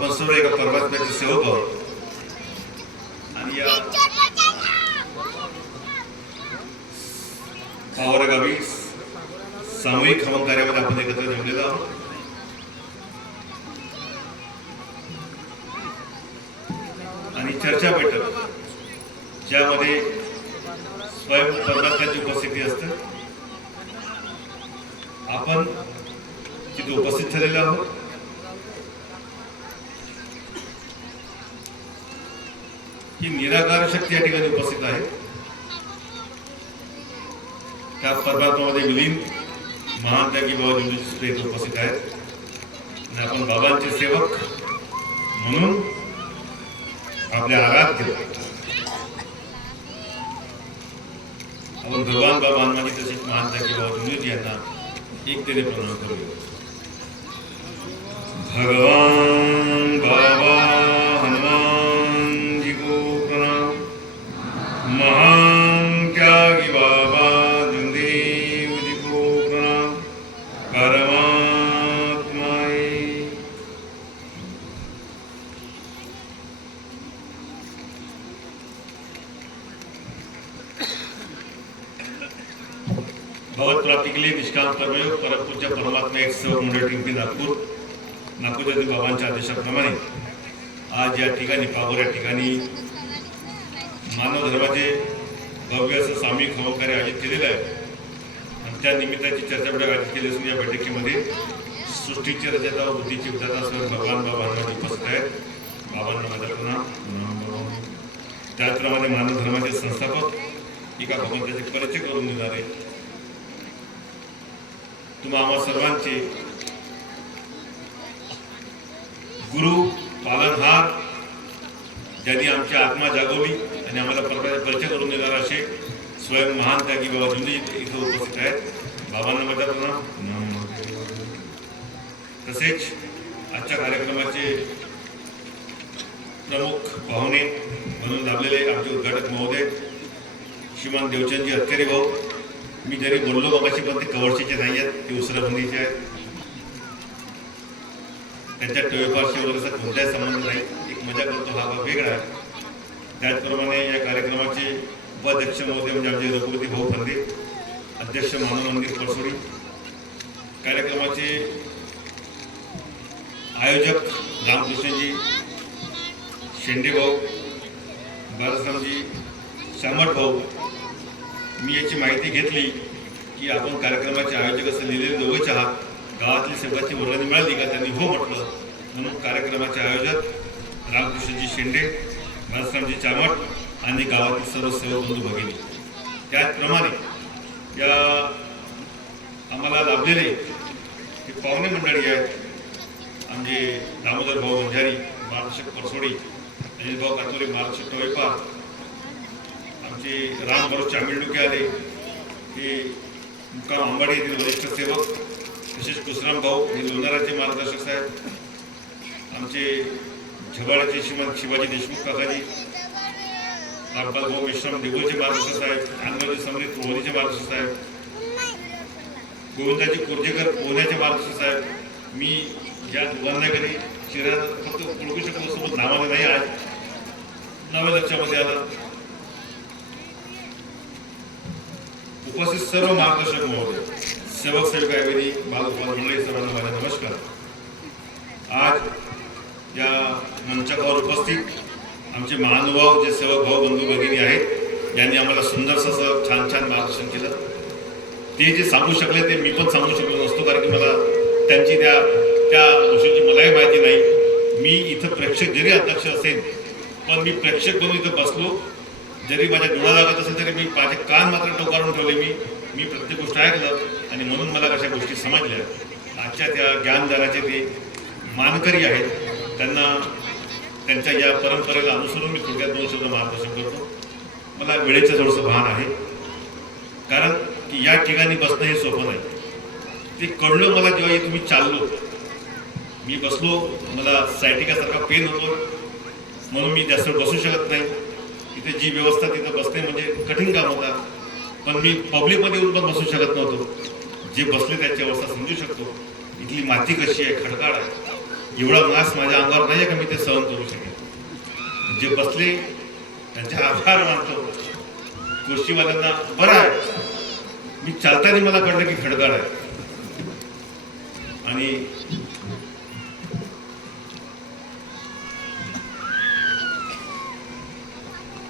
आपण सर्व एका परमात्म्याचे सेवक आहोत आणि या पावरगावी सामूहिक हवन कार्यामध्ये आपण एकत्र जमलेलो आहोत. आणि चर्चा बैठक ज्यामध्ये स्वयं परमात्म्याची उपस्थिती असते. आपण तिथे उपस्थित झालेलो आहोत. ही निराकार शक्ती या ठिकाणी उपस्थित आहे. त्या परमात्म्यामध्ये विलीन महान त्यागी बाबा जुंदे उपस्थित आहेत आणि आपण बाबांचे सेवक म्हणून आपल्या आराध्य आपण भगवान बाबा हनुमानजी तसेच महान त्यागी बाबा जुंदे यांना एकतेने प्रणाम करूया. भगवान बाबा हनुमान जी को प्रणाम. महान त्यागी बाबा जुंदेव जी को प्रणाम. परमात्माए भगवत प्राप्ति के लिए निष्काम कर्मयोग परम पूज्य परमात्मा एक सेवक मंडळ टिंपी नागपूर बाबांच्या आदेशाप्रमाणे आज या ठिकाणी पागोर या ठिकाणी मानव धर्माचे भव्य असं सामूहिक हवन कार्य आयोजित केलेलं आहे. आणि त्या निमित्ताची चर्चा बैठक आयोजित केली असून या बैठकीमध्ये सृष्टीचे रचता व बुद्धीचे विधाता सर्व भगवान बाबा हनुमान उपस्थित आहेत. बाबांना माझा प्रणाम. त्याचप्रमाणे मानव धर्माचे संस्थापक एका भगवंताचे परिचय करून देणारे तुम्हा आम्हा सर्वांचे गुरु पालनहार ज्यांनी आमची आत्मा जागवली आणि आम्हाला परिचय करून देणार असे स्वयं महान त्यागी बाबा जुंदे इथे उपस्थित आहेत. बाबांना माझा प्रणाम. तसेच आजच्या कार्यक्रमाचे प्रमुख पाहुणे म्हणून लाभलेले आमचे उद्घाटक महोदय श्रीमान देवचंदजी हत्यारे भाऊ. मी जरी बोललो बाबाशी पण ते कवडशीचे नाही आहेत, ते उसराबंदीचे आहेत. त्यांच्या टोळीपारशी वगैरे असा कोणताही संबंध नाही. एक मजा करतो हा भाग वेगळा आहे. त्याचप्रमाणे या कार्यक्रमाचे उपाध्यक्ष महोदय म्हणजे आमचे रघुपती भाऊ फंदे, अध्यक्ष मानव मंदिर परसोडी, कार्यक्रमाचे आयोजक रामकृष्णजी शेंडे भाऊ, बाळासाहेबजी श्यामट भाऊ. मी याची माहिती घेतली की आपण कार्यक्रमाचे आयोजक असं लिहिलेले दोघंच आहात. गावातली सेवकाची वर्गणी मिळाली का? त्यांनी हो म्हटलं. म्हणून कार्यक्रमाचे आयोजक रामकृष्णजी शेंडे, बाळासाहेबजी चामट आणि गावातील सर्व सेवक बंधू भगिनी. त्याचप्रमाणे या आम्हाला लाभलेले हे पाहुणे मंडळी आहेत. आमचे दामोदर भाऊ बंजारी महाराष्ट्र परसोडी, अनिल भाऊ कातोरे महाराष्ट्र टोळीपार, आमचे राम भरोस चामिंडुके आले, हे मुक्काम आंबाडी येथील वरिष्ठ सेवक, तसेच कुसराम भाऊ हे लोणाराचे मार्गदर्शक साहेब, आमचे झबाळ्याचे श्रीमान शिवाजी देशमुख काकाजी, रामपाल भाऊ विश्राम देगोचे मार्गदर्शक साहेब, अंगवाजी समृद्ध रोहरीचे मार्गदर्शक साहेब, गोविंदाजी कोरजेकर पोहण्याचे मार्गदर्शक साहेब. मी या दोघांना कधी शरीरात फक्त ओळखू शकतो सोबत नावाने नाही, आज नावे लक्षामध्ये आलं. उपस्थित सर्व मार्गदर्शक महोदय, सेवक सेविका वेदी, बालगोपाल मंडळी, सर्वांना माझा नमस्कार. आज या मंचावर उपस्थित आमचे महानुभाव जे सेवक भाऊ बंधू भगिनी आहेत, यांनी आम्हाला सुंदरसं असं छान छान मार्गदर्शन केलं. ते जे सांगू शकले ते मी पण सांगू शकलो नसतो, कारण की मला त्यांची त्या गोष्टीची मलाही माहिती नाही. मी इथं प्रेक्षक जरी अध्यक्ष असेल पण मी प्रेक्षक म्हणून इथं बसलो. जरी माझ्या डोळा लागत असेल तरी मी माझे कान मात्र टोकारून ठेवले. मी प्रत्येक गोष्ट ऐकलं आणि म्हणून मला कशा गोष्टी समजल्या. आजच्या त्या ज्ञानदानाचे ते मानकरी आहेत, त्यांना त्यांच्या या परंपरेला अनुसरून मी थोडक्यात 2 शब्द मार्गदर्शन करतो. मला वेळेचं थोडंसं भान आहे, कारण की या ठिकाणी बसणं हे सोपं नाही. ते कळलं मला जेव्हा इथं मी चाललो. मी बसलो, मला सायटिकासारखा पेन होतो, म्हणून मी जास्त बसू शकत नाही. इथे जी व्यवस्था तिथं बसणे म्हणजे कठीण काम होता. पण मी पब्लिकमध्ये येऊन पण बसू शकत नव्हतो. जे बसले त्याची अवस्था समजू शकतो. इथली माती कशी आहे, खडकाळ आहे. एवढा मास माझ्या अंगावर नाही का मी ते सहन करू शकेन. जे बसले त्यांचे आभार मानतो. कुर्शीवाल्यांना बरं आहे, मी चालताना मला कळलं की खडगाड आहे.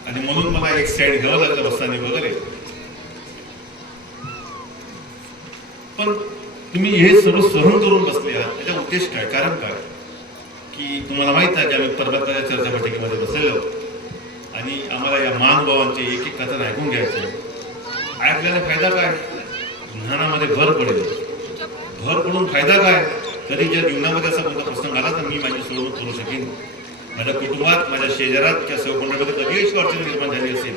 आणि म्हणून मला एक साईड घ्यावं लागलं बसताना वगैरे. पण तुम्ही हे सर्व सहन करून बसले आहात, त्याचा उद्देश काय, कारण काय? की तुम्हाला माहित आहे की आम्ही परबताच्या चर्चा बैठकीमध्ये बसलेलो आणि आम्हाला या महानुभावांचे एक एक कथन ऐकून घ्यायचे. ऐकल्याने फायदा काय? ज्ञानामध्ये भर पडेल. भर पडून फायदा काय? कधी जर जीवनामध्ये असा कोणता प्रसंग आला तर मी माझी सोडवणूक करू शकेन. माझ्या कुटुंबात, माझ्या शेजारात किंवा सहकुटुंबामध्ये कधी अशी अडचण निर्माण झाली असेल,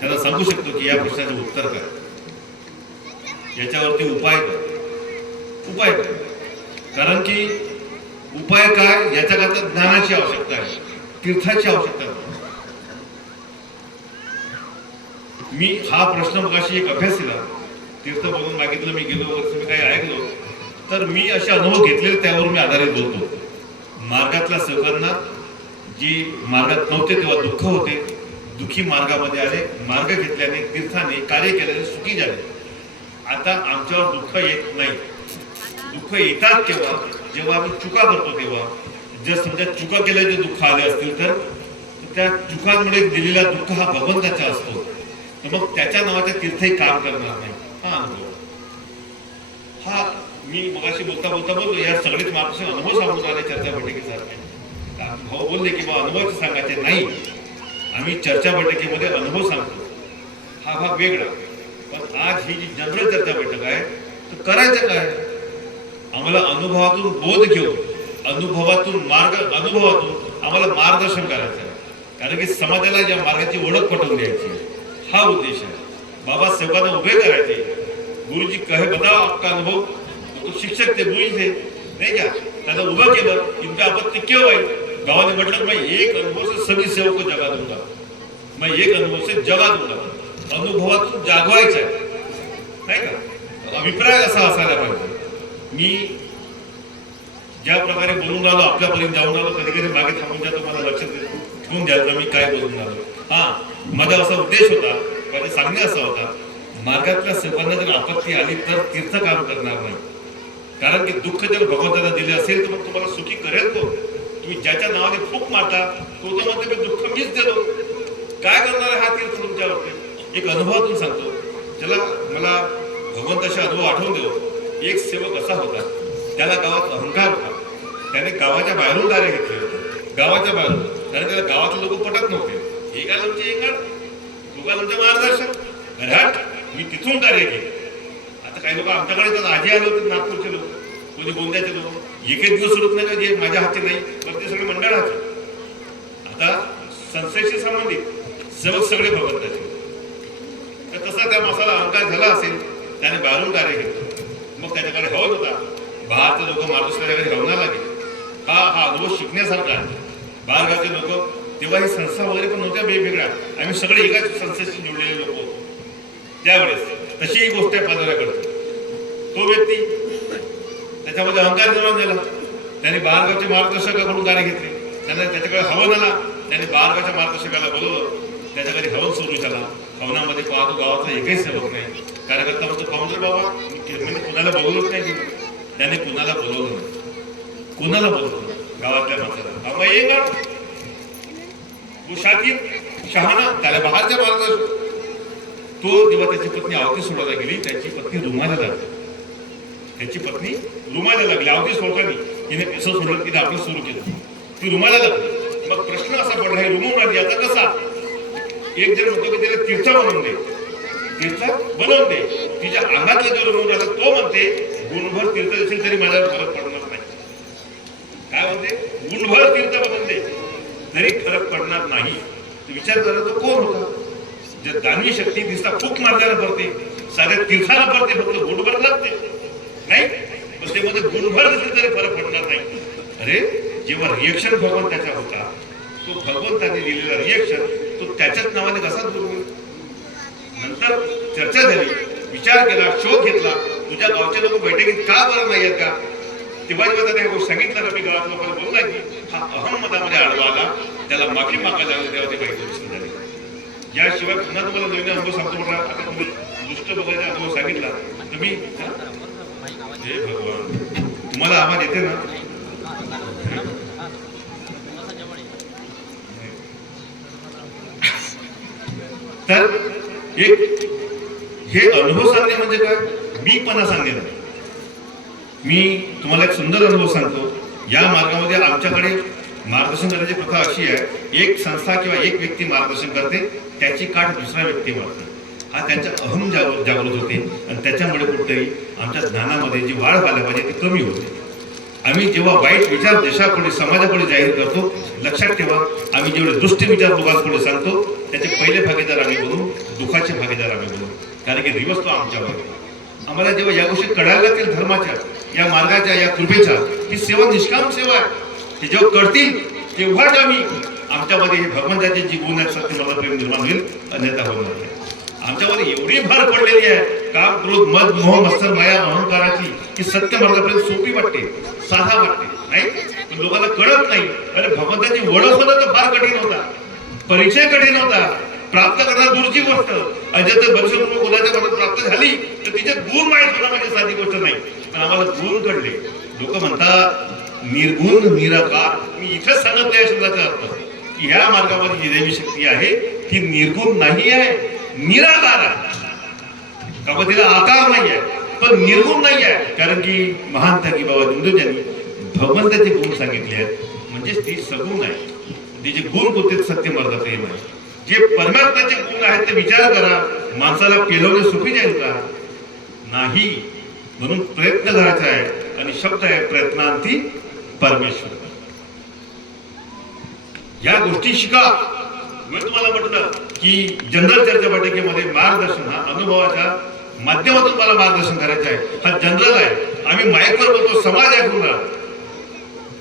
त्यांना सांगू शकतो की या प्रश्नाचं उत्तर काय, याच्यावरती उपाय काय. उपाय काय? कारण की उपाय काय याच्याकरता ज्ञानाची आवश्यकता आहे, तीर्थाची आवश्यकता नाही. मी हा प्रश्न मगाशी एक अभ्यास केला, तीर्थ बघून मागितलं, मी गेलो वगैरे मी काही ऐकलो तर मी असे अनुभव घेतलेले त्यावर मी आधारित बोलतो. मार्गातल्या सेवकांना जी मार्गात नव्हते तेव्हा दुःख होते, दुःखी मार्गामध्ये आले, मार्ग घेतल्याने तीर्थाने कार्य केल्याने सुखी झाले. आता आमच्यावर दुःख येत नाही. दुःख येतात तेव्हा जेव्हा आम्ही चुका करतो तेव्हा. जर समजा चुका केल्याचे दुःख आले असतील तर त्या चुकांमुळे दिलेला दुःख हा भगवंताचा असतो, तर मग त्याच्या नावाच्या तीर्थही काम करणार नाही. हा अनुभव हा मी मगाशी बोलता बोललो. या सगळेच मार्गदर्शन अनुभव सांगून आले चर्चा बैठकीसारखे. भाऊ बोलले की बा अनुभवाचे सांगायचे नाही, आम्ही चर्चा बैठकीमध्ये अनुभव सांगतो, हा भाग वेगळा. पण आज ही जी जनरल चर्चा बैठक आहे तर करायचं काय? आम्हाला अनुभवातून बोध घेऊन, अनुभवातून अनुभवातून आम्हाला मार्गदर्शन करायचं आहे. कारण की समाजाला या मार्गाची ओळख पटवून द्यायची, हा उद्देश आहे. बाबा सेवकांना उभे करायचे. गुरुजी कहे बताओ आपका अनुभव, तो शिक्षक ते गुरुजी थे नाही का, त्यांना उभं केलं. इनकी आपत्ती क्यों आई? गावाने म्हटलं मैं एक अनुभव से सभी सेवक को जगा दूंगा, मैं एक अनुभव से जगा दूंगा. अनुभवातून जागवायचं आहे नाही का. अभिप्राय असा असायला पाहिजे. मी ज्या प्रकारे बोलून राहिलो, आपल्यापर्यंत जाऊन राहिलो, कधी कधी मागे थांबून जातो, मला लक्षात ठेवून द्यायचं मी काय बोलून राहिलो. हा माझा असा उद्देश होता, माझे सांगणे असा होता, मार्गातल्या सेवकांना जर आपत्ती आली तर तीर्थ काम करणार नाही. कारण की दुःख जर भगवंताला दिले असेल तर मग तुम्हाला सुखी करेल तो. तुम्ही ज्याच्या नावाने फूक मारता तो तर म्हणते मी दुःख मीच देतो. काय करणार आहे हा तीर्थ तुमच्यावरती? एक अनुभवातून सांगतो. ज्याला मला भगवंताचे अनुभव आठवून देऊ. एक सेवक असा होता, त्याला गावात अहंकार होता. त्याने गावाच्या बाहेरून कार्य घेतले होते, गावाच्या बाहेरून. कारण त्याला गावातले लोक पटत नव्हते. एक आमचे एकाड, तुका तुमचे मार्गदर्शन घरात, मी तिथून कार्य केले. आता काही लोक आमच्याकडे तर आजी आले होते, नागपूरचे लोक, कोणी गोंद्याचे लोक. एक दिवस सोडत नाही का जे माझ्या हाती नाही, तर ते सगळे मंडळाचे. आता संस्थेशी संबंधित सेवक सगळे भगवंताचे. तर तसा त्या माणसाला अहंकार झाला असेल, त्याने बाहेरून कार्य घेतलं. मग त्याच्याकडे हवत होता. बाहेरचे लोक मार्गदर्शनाकडे हवणार लागेल. हा अनुभव शिकण्यासारखा आहे. बाहेरगावचे लोक तेव्हा ही संस्था वगैरे पण नव्हत्या वेगवेगळ्या, आम्ही सगळे एकाच संस्थेशी जोडलेले लोक होतो त्यावेळेस. तशी ही गोष्ट आहे पांढऱ्याकडची. तो व्यक्ती त्याच्यामध्ये अहंकार निर्माण झाला. त्याने बाहेरगावच्या मार्गदर्शकाकडून कार्य घेतले. त्यांना त्याच्याकडे हवन आला, त्याने बाहेरगावच्या मार्गदर्शकाला बोलवलं. त्याच्याकडे हवन सुरू झाला. हवनामध्ये पाहतो गावातला एकही सेवक नाही. कार्यकर्ता म्हणतो पाहून बाबा म्हणजे कुणाला बोलवलंच नाही. त्याने कुणाला बोलवलं नाही. कुणाला बोलवलं गावातल्या माणसाला. आम्हा येणार शाकीर शहाणा त्याला बाहेरच्या मार्गदर्शक. तो जेव्हा त्याची पत्नी आवती सोडायला गेली, त्याची पत्नी रुमाला लागली. त्याची पत्नी रुमाला लागली. आवती सोडताना तिने पिसं सोडलं, तिने आपलं सुरू केलं. ती रुमाला लागली. मग प्रश्न असा पडला, ही रुमून लागली आता कसा? एक जण म्हणतो की त्याला तीर्थ बनवून दे, तीर्थ बनवून दे. तिच्या अंगातला जो रुमून राहिला तो म्हणते गुणभर तीर्थ असेल तरी माझ्यावर फरक पडणार नाही. काय म्हणते? गुणभर तीर्थ बनवून दे तरी फरक पडणार नाही. विचार करा तो कोण होता? जे दानवी शक्ती दिसता फूक मारल्याला पडते, साध्या तीर्थाला पडते, फक्त गुणभर लागते नाही. पण ते मध्ये गुणभर असेल तरी फरक पडणार नाही. अरे जेव्हा रिएक्शन भगवंताचा होता, तो भगवंताने दिलेला रिएक्शन तो त्याच्याच नावाने कसा दुर्मिळ. नंतर चर्चा झाली, विचार केला, शोध घेतला. तुझ्या गावचे लोक बैठकीत का बरं नाही आहेत का? तेव्हा जेव्हा त्याने गोष्ट सांगितलं का मी गावात लोकांना बोलला की हा अहमदामध्ये आडवा आला, त्याला माफी मागायला लागली, तेव्हा ते बाई दुरुस्त झाली. याशिवाय पुन्हा तुम्हाला नवीन अनुभव सांगतो म्हटला. आता तुम्ही दुष्ट बघायचा अनुभव सांगितला तुम्ही, हे भगवान तुम्हाला आवाज येते ना? तर एक हे अनुभव सांगणे म्हणजे काय, मी पणा सांगणे नाही. मी तुम्हाला एक सुंदर अनुभव सांगतो. या मार्गामध्ये आमच्याकडे मार्गदर्शन करण्याची प्रथा अशी आहे, एक संस्था किंवा एक व्यक्ती मार्गदर्शन करते, त्याची काठ दुसरा व्यक्ती मारते. हा त्यांचा अहम जागृत होते आणि त्याच्यामुळे कुठेतरी आमच्या ज्ञानामध्ये जी वाढ व्हायला पाहिजे ती कमी होते. आम्ही जेव्हा वाईट विचार देशापुढे समाजापुढे जाहीर करतो, लक्षात ठेवा आम्ही जेवढे दुष्ट विचार लोकांपुढे सांगतो त्याचे पहिले भागीदार आम्ही बनू, दुःखाचे भागीदार आम्ही बनू. कारण की दिवस तो आमच्यावर आहे. आम्हाला जेव्हा या गोष्टी कळायला लागतील धर्माच्या, या मार्गाच्या, या कृपेच्या, ही सेवा निष्काम सेवा आहे. हे जेव्हा कळतील तेव्हाच आम्ही आमच्यामध्ये हे भगवंताचे जी गुण आहेत सत्य मला प्रेम निर्माण होईल, अन्यथा होणार नाही. आमच्यामध्ये एवढी भर पडलेली आहे काम, क्रोध, मद, मोह, मत्सर, माया, अहंकाराची, की सत्य मार्गापर्यंत सोपी वाटते, साधा वाटते नाही, पण लोकांना कळत नाही. अरे भगवंताची ओळख होणं तर फार कठीण होता, परिचय कठीण होता, प्राप्त करणं दूरची गोष्ट. अजय वर्ष कोणाच्या मनात प्राप्त झाली तर तिचे गुण माहीत होणं म्हणजे साधी गोष्ट नाही. पण आम्हाला गुण कळले. लोक म्हणतात निर्गुण निराकार. मी इथेच सांगत नाही शब्दाचा अर्थ की ह्या मार्गामध्ये जी देवी शक्ती आहे ती निर्गुण नाही आहे, निराकार आहे. का तिला आकार नाही आहे, पण निर्गुण नाही आहे. कारण की महान की बाबा दिंडोज्यांनी भगवंताचे गुण सांगितले आहेत, म्हणजेच ती सगुण आहे. तिचे गुण कोणते? सत्य मार्ग प्रेम आहे. जे परमात्म्याचे गुण आहेत ते विचार करा, माणसाला पेलवणे सोपी जाईल का? नाही. म्हणून प्रयत्न करायचा आहे आणि शब्द आहे प्रयत्नांती परमेश्वर. या गोष्टी शिका. मी तुम्हाला म्हटलं की जनरल चर्चा बैठकीमध्ये मार्गदर्शन हा अनुभवाच्या माध्यमातून मला मार्गदर्शन करायचं आहे. हा जनरल आहे. आम्ही माईकवर बोलतो, समाज ऐकून राहा.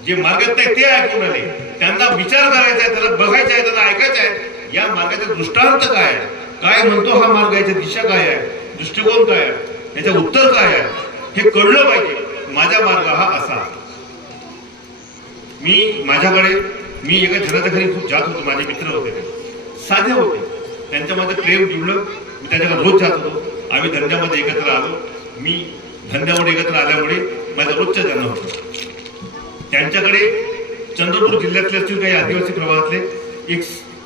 जे मार्गात नाही ते ऐकून राहिले, त्यांना विचार करायचा आहे, त्याला बघायचं आहे, त्याला ऐकायचं आहे. या मार्गाचे दृष्टांत काय आहे, काय म्हणतो हा मार्ग, याची दिशा काय आहे, दृष्टिकोन काय आहे, याचं उत्तर काय आहे, हे कळलं पाहिजे. माझा मार्ग हा असा. मी एका जनाच्या घरी खूप जात होतो. माझे मित्र होते, ते साधे होते, त्यांच्यामध्ये प्रेम जुळलं. मी त्यांच्याकडे रोज जात होतो. आम्ही धंद्यामध्ये एकत्र आलो. मी धंद्यामध्ये एकत्र आल्यामुळे माझं रोजचं जाणं होतं. त्यांच्याकडे चंद्रपूर जिल्ह्यातले असतील काही आदिवासी प्रभागातले एक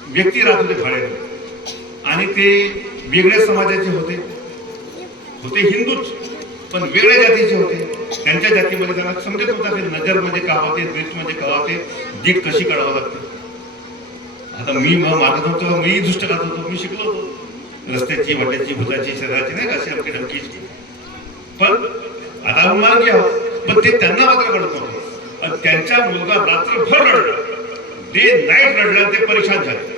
व्यक्ती राहत होते भाड्याने, आणि ते वेगळ्या समाजाचे होते हिंदूच, पण वेगळ्या जातीचे होते. त्यांच्या जातीमध्ये त्यांना समजत होता की नजर म्हणजे का होते, द्वेष म्हणजे का होते, जीत कशी काढावं लागते. आता मी मागत होतो, मी दुष्ट खात होतो, मी शिकलो होतो रस्त्याची, वाट्याची, भुताची, शहराची नाही का, अशी अमकी ढमकीची. पण आता मान घ्या, पण ते त्यांना मात्र कळत नव्हतं. त्यांचा मुलगा रात्रभर रडला, डे नाईट रडला, ते परेशान झाले.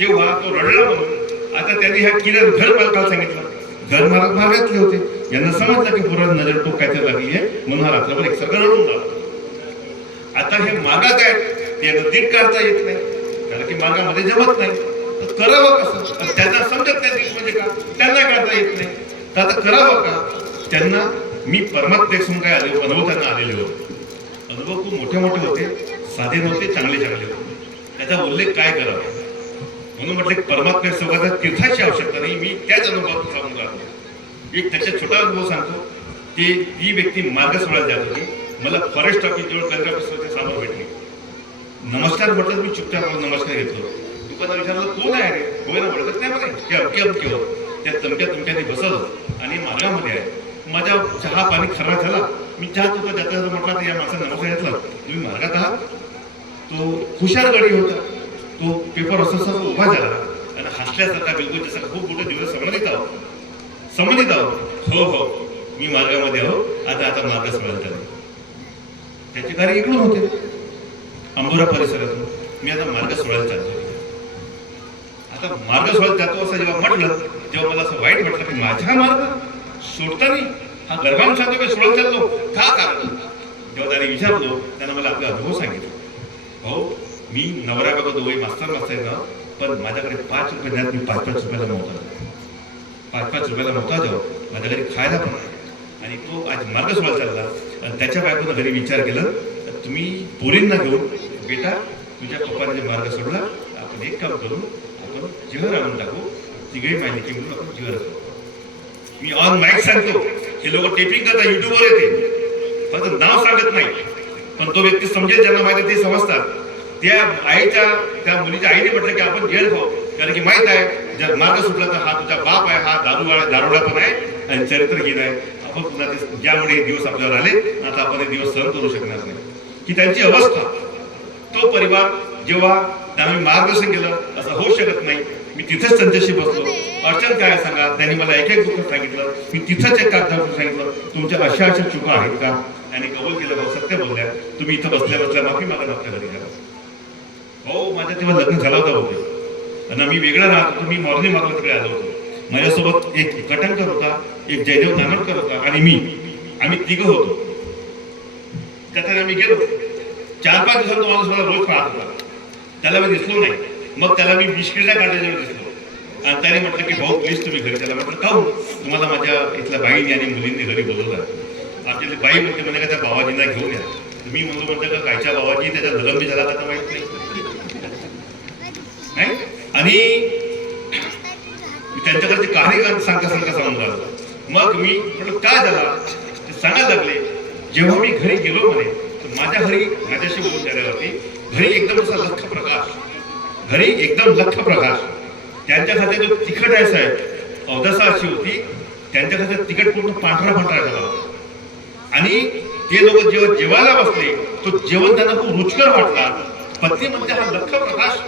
तेव्हा तो रडला म्हणून आता त्यांनी ह्या किरण घर मालकाला सांगितलं. घर मालक मागातले होते, यांना समजलं की पोराला नजर टोकायची लागली आहे, म्हणून हा रात्रभर एकसारखा रडून राहिला. आता हे मागात आहेत, यांना दीट काढता येत नाही, कारण की मागामध्ये जमत नाही. तर करावं कसं? त्यांना समजत नाही दीट म्हणजे का, त्यांना काढता येत नाही. तर आता करावं का? त्यांना मी परमात्म्यापासून काय अनुभव त्यांना आलेले होते. अनुभव खूप मोठे मोठे होते, साधे नव्हते, चांगले होते. त्याचा उल्लेख काय करावा म्हणून म्हटलं परमात्म्या सोबत तीर्थाची आवश्यकता नाही. मी त्याच अनुभवातून सांगून राहतो. एक त्याचा छोटा अनुभव सांगतो. ती व्यक्ती मार्ग सोडायला जात होती. मला फॉरेस्ट ऑफिस जवळ कलेक्टर ऑफिसमध्ये समोर भेटली. नमस्कार म्हटलं, मी चुपचाप नमस्कार घेतलो. दुकानात विचारलं कोण आहे रे? होय ना, ओळखत नाही मला, हे अमके अमके हो. त्या तुमच्याने बसवलं आणि मार्गामध्ये आहे. माझा चहा पाणी खराब झाला. मी चहा तुका जाता म्हटलं तर या माणसाने नमस्कार घेतला, तुम्ही मार्गात आहात. तो हुशार गाडी होता. तो पेपर असं उभा झाला आणि हसल्यासारखा बिलकुल जसा खूप मोठे दिवस संबंधित आहोत. हो मी मार्गामध्ये आहो. आता मार्ग सोडायला त्याचे कार्य इकडून होते अंबोरा परिसरातून. मी आता मार्ग सोडायला चालतो. आता मार्ग सोडायला जातो असं जेव्हा म्हटलं, तेव्हा मला असं वाईट वाटलं की माझा मार्ग सोडताना हा गर्भान सांगतो की सोडत चाललो का कारण. जेव्हा त्याने विचारलो, त्यानं मला आपला अनुभव सांगितलं. हो, मी नवरा बाबा दोघे मास्तर आहे ना, पण माझ्याकडे 5 रुपये द्यात. मी 5-5 रुपयाला नव्हता, 5-5 रुपयाला नव्हता जेव्हा माझ्या घरी खायला पण आहे. आणि तो आज मार्ग सोडायला चालला. आणि त्याच्या बायकोनं घरी विचार केला, तुम्ही पोरींना घेऊन बेटा तुझ्या पप्पाने मार्ग सोडला, आपण एक काम करू, आपण जीवन आणून टाकू, तिघही माहिती की म्हणून आपण जीवन करू. मी ऑन माईक सांगतो, हे लोक टेपिंग करतात, युट्यूबवर येते, फक्त नाव सांगत नाही, पण तो व्यक्ती समजेल, ज्यांना माहिती ते समजतात. त्या आईच्या त्या मुलीच्या आईने म्हटलं की आपण जेल खाऊ, कारण की माहित आहे जर मार्ग सुटला तर हा तुझा बाप आहे, हा दारुडा पण आहे आणि चरित्रहीन आहे. आपण पुन्हा ज्यामुळे हे दिवस आपल्यावर आले, आता आपण हे दिवस सहन करू शकणार नाही. ही त्यांची अवस्था. तो परिवार जेव्हा त्यांना मी मार्गदर्शन केलं, असं होऊ शकत नाही. मी तिथेच त्यांच्याशी बसलो, अडचण काय सांगा, त्यांनी मला एक एक दुःख सांगितलं. मी तिथंच एक कागदावर सांगितलं, तुमच्या अशा चुका आहेत का? आणि कबूल केलं, भाऊ सत्य बोलल्या, तुम्ही इथं बसल्या बसल्या माफी मागा आपल्या घरी घ्या. हो, माझ्या तेव्हा लग्न झालं होतं होते आणि मी वेगळा राहत होतो. मी मॉर्निंग मागला तिकडे आलो होतो. माझ्यासोबत एक कटणकर होता, एक जयदेव नानटकर होता आणि आम्ही तिघं होतो. त्याच्यात आम्ही गेलो. 4-5 दिवसांत तो माणूस मला रोज पाहत होता. त्याला मी दिसलो नाही. मग त्याला मी बिस्किटला काढल्यावर दिसलो आणि त्याने म्हटलं की भाऊ प्लीज तुम्ही घरी. त्याला म्हटलं का तुम्हाला माझ्या इथल्या बाईंनी आणि मुलींनी घरी बोलवलं. आपल्याला बाई म्हणते म्हणे का त्या बाबाजींना घेऊन या. मी म्हणतो का कायच्या बाबाजी, त्याच्या धलंबी झाला का माहित नाही. आणि त्यांच्याकडचे काही सांगता सांगून राहिलो. मग मी म्हटलं काय झाला ते सांगायला लागले. जेव्हा मी घरी गेलो म्हणे, तर माझ्या घरी माझ्याशी बोलून झाल्यावरती घरी एकदम असा लख प्रकाश, घरी एकदम लख प्रकाश. त्यांच्या खात्यात जो तिखट आहे साहेब, अवदसा अशी होती, त्यांच्या खात्यात तिखट पूर्ण पांढरा झाला होता. आणि ते लोक जेव्हा जेवायला बसले, तो जेवण त्यांना खूप रुचकर वाटला. पत्नी म्हणजे हा लख प्रकाश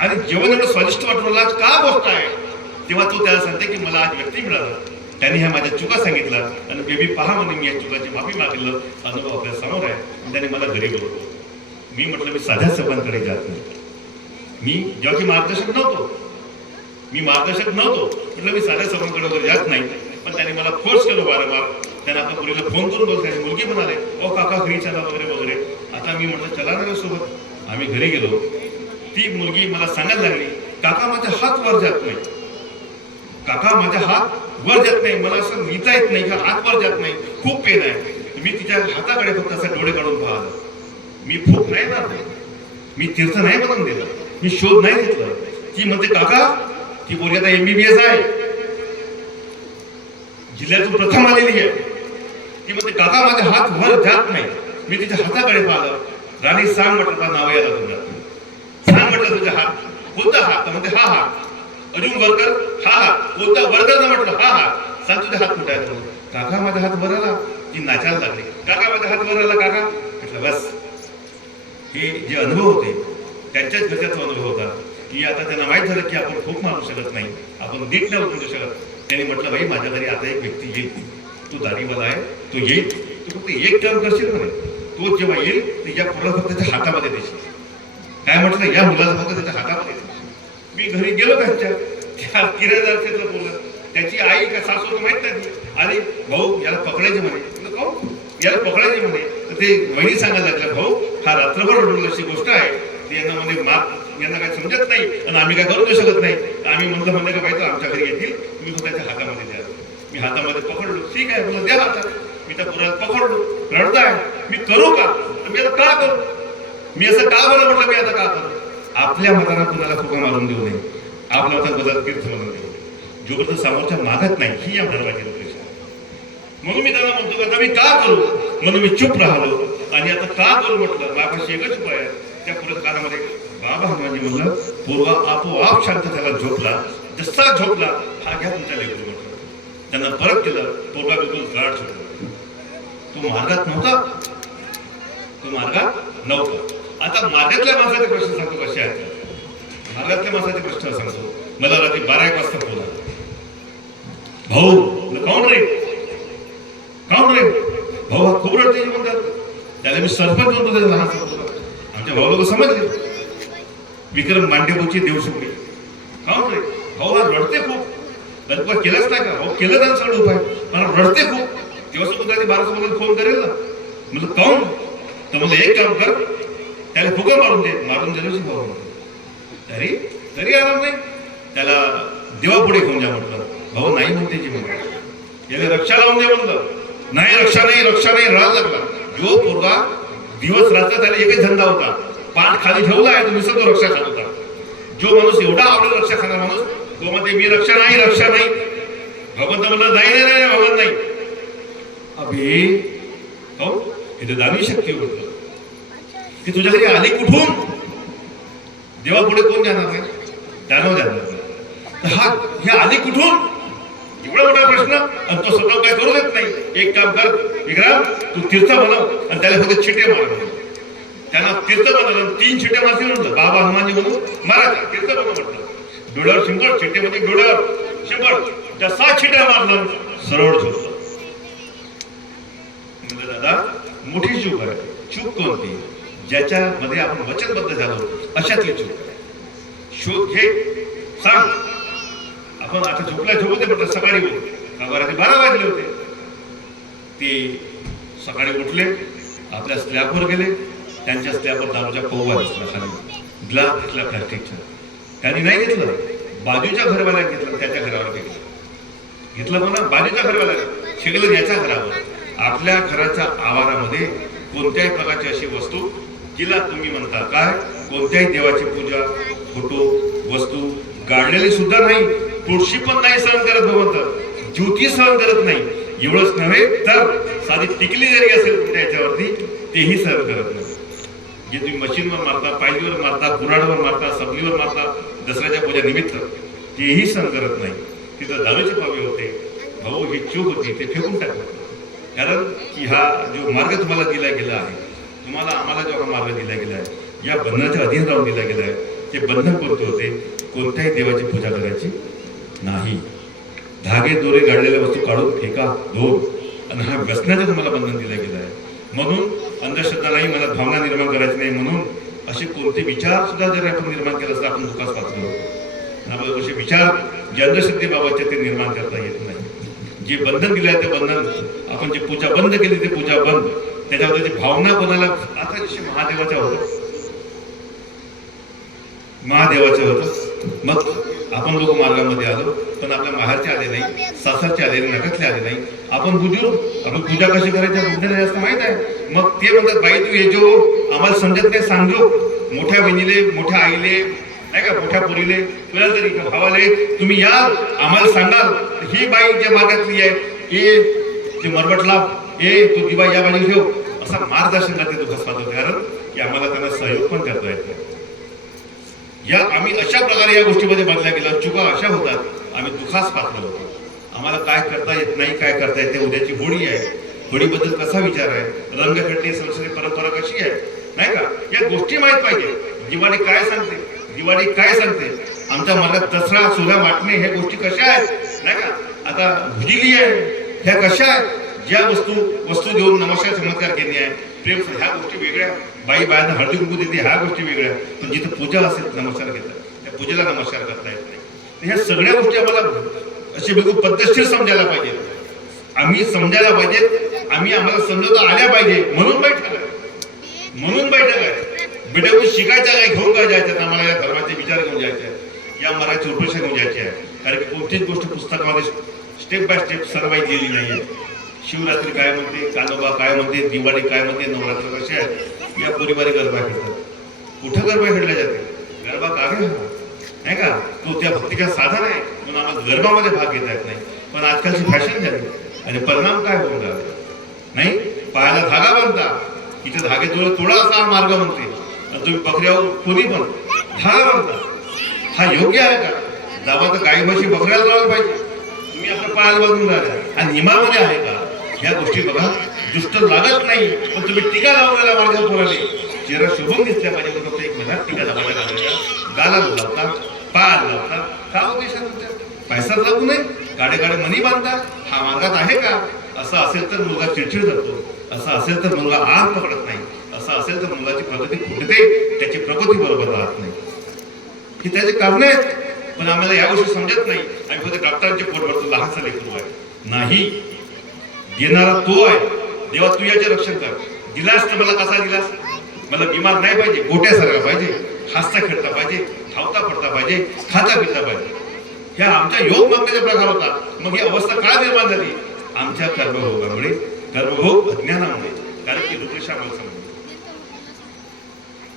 आणि जेवण एवढं स्वादिष्ट वाटून का गोष्ट आहे. तेव्हा तो त्याला सांगते की मला आज व्यक्ती मिळालं, त्यांनी ह्या माझ्या चुका सांगितल्या आणि बेबी पहा म्हणे मी या चुकाची माफी मागितलं, अनुभव आपल्या समोर आहे. आणि त्याने मला घरी बोलवलं. मी म्हटलं मी साध्या सर्वांकडे जात नाही. मी जेव्हा की मार्गदर्शक नव्हतो, म्हटलं मी साध्या सर्वांकडे वगैरे जात नाही. पण त्याने मला फोर्स केलं वारंवार. त्याने आपल्या मुलीला फोन करून बोलतो, मुलगी म्हणाले ओ काका घरी चला वगैरे वगैरे. आता मी म्हटलं चला ना सोबत. आम्ही घरी गेलो. ती मुलगी मला सांगायला लागली काका माझा हात वर जात नाही, काका माझा हात वर जात नाही, मला असं लिहिता येत नाही, हात वर जात नाही, खूप पेन आहे. मी तिच्या हाताकडे फक्त असं डोळे काढून पाहिलं. मी फूक नाही ना, मी तीर्थ नाही म्हणून दिलं, मी शोध नाही घेतला. ती म्हणते काका, ती पोरगी आता MBBS आहे, जिल्ह्यातून प्रथम आलेली आहे. ती म्हणते काका माझा हात वर जात नाही. मी तिच्या हाताकडे पाहिलं. राणी सांग म्हटलं नाव यायला तुझ्या, सांग म्हटलं तुझा हात कोणता हात? म्हणते हा हात. अजून वर्कर हा हात. कोणता वर्कर ना म्हटलं हा हात. सांग तुझा हात कुठे आहे? काका माझा हात वर आला. ती नाचायला लागली. काका माझा हात वर आला काका. म्हटलं बस. हे जे अनुभव होते त्यांच्याच घरच्याचा अनुभव होता की आता त्यांना माहित झालं की आपण खूप मारू शकत नाही, आपण नीट नाही उतरू शकत. त्यांनी म्हटलं भाई माझ्या घरी आता एक व्यक्ती येईल, तो दाढीवाला आहे, तो येईल, तू फक्त एक काम करशील म्हणे. तो जेव्हा येईल तर या पोराला फक्त त्याच्या हातामध्ये देशील. काय म्हटलं या मुलाला फक्त त्याच्या हातामध्ये. मी घरी गेलो त्या किराणा बोलत. त्याची आई का सासू माहित नाही. आणि भाऊ याला पकडायचे म्हणे. याला पकडायचे म्हणे. तर ते वहिनी सांगायला लागल्या भाऊ हा रात्रभर रडून अशी गोष्ट आहे, ती यांना म्हणजे यांना काही समजत नाही आणि आम्ही काय करू शकत नाही. आम्ही म्हणलं म्हणलं का बाई तर आमच्या घरी येतील, तुम्ही फक्त त्याच्या हातामध्ये द्या. मी हातामध्ये पकडलो. ठीक आहे मला द्या हातात. मी त्या पोराला पकडलो. रडताय. मी करू का? मी आता का करू? मी असं का बरं म्हटलं मी आता का करू? आपल्या मताला कुणाला फुका मारून देऊ नये, आपल्या मतात बदल तीर्थ म्हणून देऊ. जोपर्यंत समोरच्या मागत नाही ही या धर्माची उद्देश आहे. म्हणून मी त्याला म्हणतो आता मी का करू, म्हणून मी चुप राहिलो. आणि आता का करू म्हटलं, माझ्यापाशी एकच उपाय आहे. त्या पुरस्कारामध्ये बाबा हनुमानजी म्हणलं पूर्वा आपोआप शांत झाला, झोपला. जसा झोपला हा घ्या तुमच्या लेकरू म्हटलं. त्यांना परत केलं. पूर्वा बिलकुल गाठ सुटला. तो मार्गात नव्हता. आता मार्गातल्या माणसाचे प्रश्न सांगतो कसे आहेत. मार्गातल्या माणसाचे प्रश्न सांगतो. मला रात्री 12-1 वाजता फोन आला. भाऊ काऊन रे भाऊ हा खूप रडते म्हणतात. त्याला मी सरपंच म्हणतो त्याला लहान सरपंच. आमच्या भाऊ लोक समजले. विक्रम मांडेभाऊची देवशुकडी. काऊन रे भाऊ हा रडते खूप. उपाय केलाच नाही का? भाऊ केलं त्याला सगळं उपाय, मला रडते खूप. तेव्हा सुद्धा 1200 फोन करेल ना. म्हणजे काऊन? तर मला एक काम कर, त्याला फुका मारून दिलं भाऊ. तरी आराम नाही. त्याला देवापुढे घेऊन जा म्हटलं. भाऊ नाही म्हणते जी म्हणलं. याला रक्षा लावून दे म्हणलं. नाही रक्षा नाही रडायला लागला. जो पोरगा दिवस रात्र त्याला एकच धंदा होता, पाठ खाली ठेवला आहे तुम्ही तो रक्षा खात होता. जो माणूस एवढा आवडेल रक्षा खाणार माणूस तो म्हणते मी रक्षा नाही. भगवंत म्हणलं नाही भगवंत नाही. अबे हो इथे दानी शक्ती होत ती तुझ्या घरी आली कुठून? देवा पुढे कोण जाणार नाही? दानव जाणार. हे आली कुठून एवढा मोठा प्रश्न आणि तो स्वतः काय करू देत नाही. एक काम कर विक्रम, तू तीर्थ बनव आणि त्याला फक्त चिटे मार. त्याला तीर्थ बनवलं 3 चिटे मारतील म्हटलं. बाबा हनुमानजी म्हणून मारा तीर्थ बनव म्हटलं. डोळ्यावर शिंपड, चिटे म्हणजे डोळ्यावर शिंपड. त्या 6 चिट्या मारलं, सरळ झोपलं. दादा मोठी चूक आहे. चूक कोणती? ज्याच्यामध्ये आपण वचनबद्ध झालो अशातली चूक. शोध घे, सांग. आपण आता झोपला झोपते म्हटलं सकाळी बोल. रात्री 12 वाजले होते. ते सकाळी उठले, आपल्या स्लॅबवर गेले. त्यांच्या स्लॅबवर दारूच्या पौवा दिसला खाली. ग्लास घेतला प्लास्टिकचा. त्यांनी नाही घेतलं, बाजूच्या घरवाल्याने घेतलं. त्याच्या घरावर घेतलं म्हणा, बाजूच्या घरवाल्याने शिकलं याच्या घरावर. आपल्या घराच्या आवारामध्ये कोणत्याही प्रकारची अशी वस्तू जिला तुम्ही म्हणता काय कोणत्याही देवाची पूजा, फोटो, वस्तू गाडलेली सुद्धा नाही, तुळशी पण नाही सहन करत भगवंत, ज्योती सहन करत नाही. एवढंच नव्हे तर साधी टिकली जरी असेल त्याच्यावरती तेही सहन करत नाही. जे तुम्ही मशीनवर मारता, पायलीवर मारता, कुऱ्हाडवर मारता, सबलीवर मारता दसऱ्याच्या पूजा निमित्त, तेही सहन करत नाही. तिथं दारूचे पावे होते. भाऊ ही चूक होती, ते फेकून टाकलं. कारण की हा जो मार्ग तुम्हाला दिला गेला आहे, तुम्हाला आम्हाला जो मार्ग दिला गेला आहे, या बंधनाच्या अधीन राहून दिला गेला आहे, ते बंधन कोणते होते? कोणत्याही देवाची पूजा करायची नाही. धागे दोरे गाडलेल्या वस्तू काढून फेका, धोर. आणि हा व्यसनाचं तुम्हाला बंधन दिलं गेलं आहे. म्हणून अंधश्रद्धा नाही, मला भावना निर्माण करायची नाही म्हणून असे कोणते विचार सुद्धा जर आपण निर्माण केलं असतं आपण दुःखास पात्र होतो. असे विचार जे अंधश्रद्धेबाबतचे ते निर्माण करता येत नाही. जे बंधन दिलं आहे ते बंधन, आपण जे पूजा बंद केली ते पूजा बंद. त्याच्यावर त्याची भावना कोणाला, आता जशी महादेवाच्या होतं, महादेवाचं होतं, मग आपण लोक मार्गामध्ये आलो, पण आपल्या माहेरचे आले नाही, सासरचे आले नाही, नगरचे आले नाही. आपण बुजुर्ग, आपण पूजा कशी करायची बुद्धीला जास्त माहित आहे. मग ते म्हणतात बाई तू येजो, आम्हाला समजत नाही सांगजो. मोठ्या बहिणीले, मोठ्या आईले नाही का, मोठ्या पोरीले, तुला तरी भावाले तुम्ही याल, आम्हाला सांगाल ही बाई ज्या मार्गातली आहे, हे मरबटला, हे तू दिवा या बाजू ठेव, असं मार्गदर्शन करते दुःखास पाहतो. कारण की आम्हाला त्यांना सहयोग पण करता येत नाही. या आम्ही अशा प्रकारे या गोष्टीमध्ये बदल्या गेला. चुका अशा होतात, आम्ही दुःखास पात्र होतो. आम्हाला काय करता येत नाही, काय करता येते. उद्याची होळी आहे, होळीबद्दल कसा विचार आहे, रंगखंडी संस्कृती परंपरा कशी आहे नाही का, या गोष्टी माहीत पाहिजे. दिवाळी काय सांगते, दिवाळी काय सांगते, आमच्या मनात दसरा, सोला वाटणे ह्या गोष्टी कशा आहेत नाही का. आता भुजिली आहे, ह्या कशा आहेत, ज्या वस्तू देऊन नमस्कार चमत्कार केली आहे, प्रेम, ह्या गोष्टी वेगळ्या. बायांना हळदी कुंकू देते, ह्या गोष्टी वेगळ्या. पण जिथे पूजा असेल नमस्कार घेतात, त्या पूजेला नमस्कार करता येत नाही. ह्या सगळ्या गोष्टी आम्हाला असे बिलकुल पद्धतशीर समजायला पाहिजे. आम्ही समजायला पाहिजेत, आम्हाला समजवता आल्या पाहिजे. म्हणून बैठक आहे. बेटा शिकायचं काय, घेऊन काय जायचं, आम्हाला या धर्माचे विचार घेऊन जायचे आहेत, या मराठी उपदेश घेऊन जायचे आहे. कारण की कोणतीच गोष्ट पुस्तकामध्ये स्टेप बाय स्टेप सर्वाई गेली नाहीये. शिवरात्री काय म्हणते, कानोबा काय म्हणते, दिवाळी काय म्हणते, नवरात्र कसे आहेत, या परिवारी गरबा खेळतात. कुठं गरबा खेळल्या जाते? गरबा काव्य नाही का, तो त्या भक्तीचा साधन आहे, म्हणून आम्हाला गरबामध्ये भाग घेता येत नाही. पण आजकालची फॅशन झाली आणि परिणाम काय होऊन राहिले नाही. पायाला धागा बांधता, इथे धागे तोडा असा मार्ग म्हणते, तुम्ही बकऱ्यावर कोणी पण धागा बांधता. हा योग्य आहे का? जावा तर गाई म्हशी बकऱ्याला लावलं पाहिजे, तुम्ही आपल्या पायाला बांधून राहिला. आणि नियमामध्ये आहे का ह्या गोष्टी? बघा, दुष्ट लागत नाही, पण तुम्ही टीका लावलेला माझ्या पोराने चेहरा शोभून दिसल्या पाहिजे. फक्त एक महिन्यात टीका लावायला लागल्या, गाला लावता, पायाला लावता. का उद्देश आहे तुमच्या? पैसा लागू नये, गाडे मनी बांधता. हा मार्गात आहे का? असं असेल तर मुलगा चिडचिड करतो, असं असेल तर मुलगा आग पकडत नाही, असं असेल तर मुलाची प्रगती फुटते, त्याची प्रगती बरोबर राहत नाही. ही त्याचे कारण आहेत, पण आम्हाला या गोष्टी समजत नाही. आम्ही फक्त डॉक्टरांचे पोट भरतो, लहानसा लेकरू आहे. नाही, देणारा तो आहे. देवा तू याचे रक्षण कर. दिलास तर मला कसा दिलास? मला बिमार नाही पाहिजे, गोट्यासारखा पाहिजे, हसता खेळता पाहिजे, धावता पडता पाहिजे, खाता पिता पाहिजे. ह्या आमच्या योग मागण्याचा प्रकार होता. मग ही अवस्था काय निर्माण झाली? आमच्या कर्मभोगामुळे, कर्मभोग अज्ञानामुळे. कारण की रुद्रेशा मला समजलं